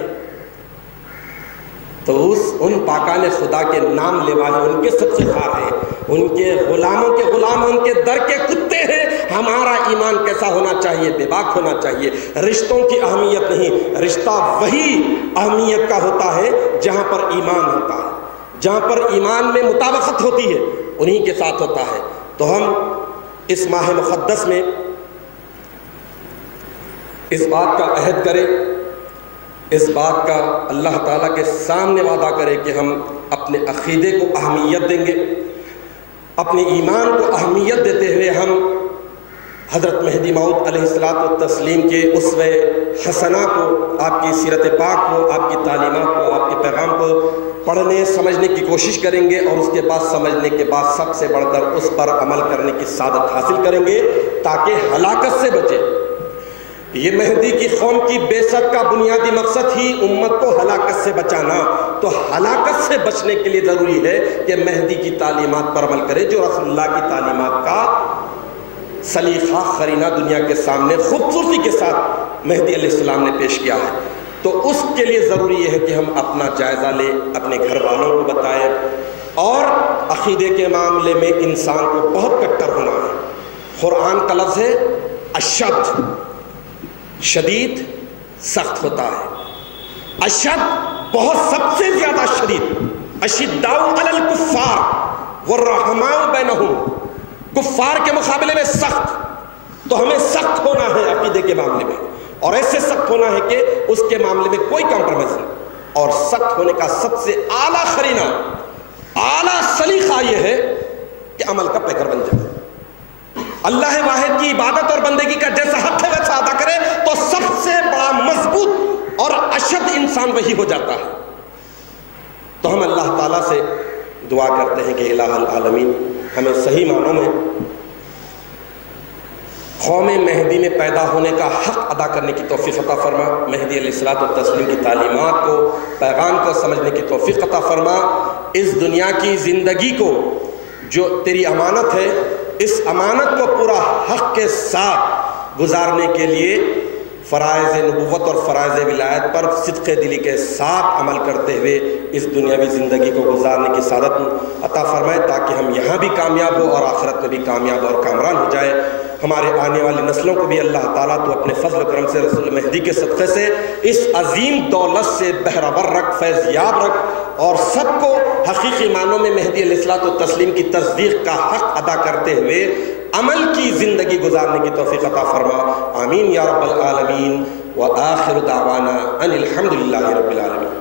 تو ان پاکان خدا کے نام لیوا ہیں، ان کے سب سے خار ہیں، ان کے غلاموں کے غلام، ان کے در کے کتے ہیں۔ ہمارا ایمان کیسا ہونا چاہیے؟ بے باک ہونا چاہیے۔ رشتوں کی اہمیت نہیں، رشتہ وہی اہمیت کا ہوتا ہے جہاں پر ایمان ہوتا ہے، جہاں پر ایمان میں مطابقت ہوتی ہے انہی کے ساتھ ہوتا ہے۔ تو ہم اس ماہ مقدس میں اس بات کا عہد کریں، اس بات کا اللہ تعالیٰ کے سامنے وعدہ کرے کہ ہم اپنے عقیدے کو اہمیت دیں گے، اپنے ایمان کو اہمیت دیتے ہوئے ہم حضرت مہدی موعود علیہ السلام کے اسوہ حسنہ کو، آپ کی سیرت پاک کو، آپ کی تعلیمات کو، آپ کے پیغام کو پڑھنے سمجھنے کی کوشش کریں گے، اور اس کے بعد سمجھنے کے بعد سب سے بڑھ کر اس پر عمل کرنے کی سعادت حاصل کریں گے تاکہ ہلاکت سے بچے۔ یہ مہدی کی قوم کی بعثت کا بنیادی مقصد ہی امت کو ہلاکت سے بچانا۔ تو ہلاکت سے بچنے کے لیے ضروری ہے کہ مہدی کی تعلیمات پر عمل کرے، جو رسول اللہ کی تعلیمات کا سلیقہ قرینہ دنیا کے سامنے خوبصورتی کے ساتھ مہدی علیہ السلام نے پیش کیا ہے۔ تو اس کے لیے ضروری ہے کہ ہم اپنا جائزہ لیں، اپنے گھر والوں کو بتائیں، اور عقیدے کے معاملے میں انسان کو بہت کٹر ہونا ہے۔ قرآن کا لفظ ہے اشد، شدید سخت ہوتا ہے، اشد بہت سب سے زیادہ شدید، اشداء علی الکفار والرحماء بینہم، کفار کے مقابلے میں سخت۔ تو ہمیں سخت ہونا ہے عقیدے کے معاملے میں، اور ایسے سخت ہونا ہے کہ اس کے معاملے میں کوئی کمپرومائز نہیں۔ اور سخت ہونے کا سب سے اعلیٰ قرینہ، اعلیٰ سلیقہ یہ ہے کہ عمل کا پیکر بن جائے، اللہ واحد کی عبادت اور بندگی کا جیسا حق ہے ویسا ادا کرے، تو سب سے بڑا مضبوط اور اشد انسان وہی ہو جاتا ہے۔ تو ہم اللہ تعالیٰ سے دعا کرتے ہیں کہ الہ العالمین ہمیں صحیح معنوں میں قوم مہدی میں پیدا ہونے کا حق ادا کرنے کی توفیق عطا فرما، مہدی علیہ السلام کی تعلیمات کو، پیغام کو سمجھنے کی توفیق عطا فرما، اس دنیا کی زندگی کو جو تیری امانت ہے، اس امانت کو پورا حق کے ساتھ گزارنے کے لیے فرائض نبوت اور فرائض ولایت پر صدق دلی کے ساتھ عمل کرتے ہوئے اس دنیاوی زندگی کو گزارنے کی سعادت عطا فرمائے، تاکہ ہم یہاں بھی کامیاب ہو اور آخرت میں بھی کامیاب اور کامران ہو جائے۔ ہمارے آنے والی نسلوں کو بھی اللہ تعالیٰ تو اپنے فضل و کرم سے رسول مہدی کے صدقے سے اس عظیم دولت سے بہرور رکھ، فیض یاب رکھ، اور سب کو حقیقی معنوں میں مہدی علیہ السلام کی تصدیق کا حق ادا کرتے ہوئے عمل کی زندگی گزارنے کی توفیق عطا فرما، آمین یا رب العالمین۔ وآخر دعوانا ان الحمدللہ رب العالمین۔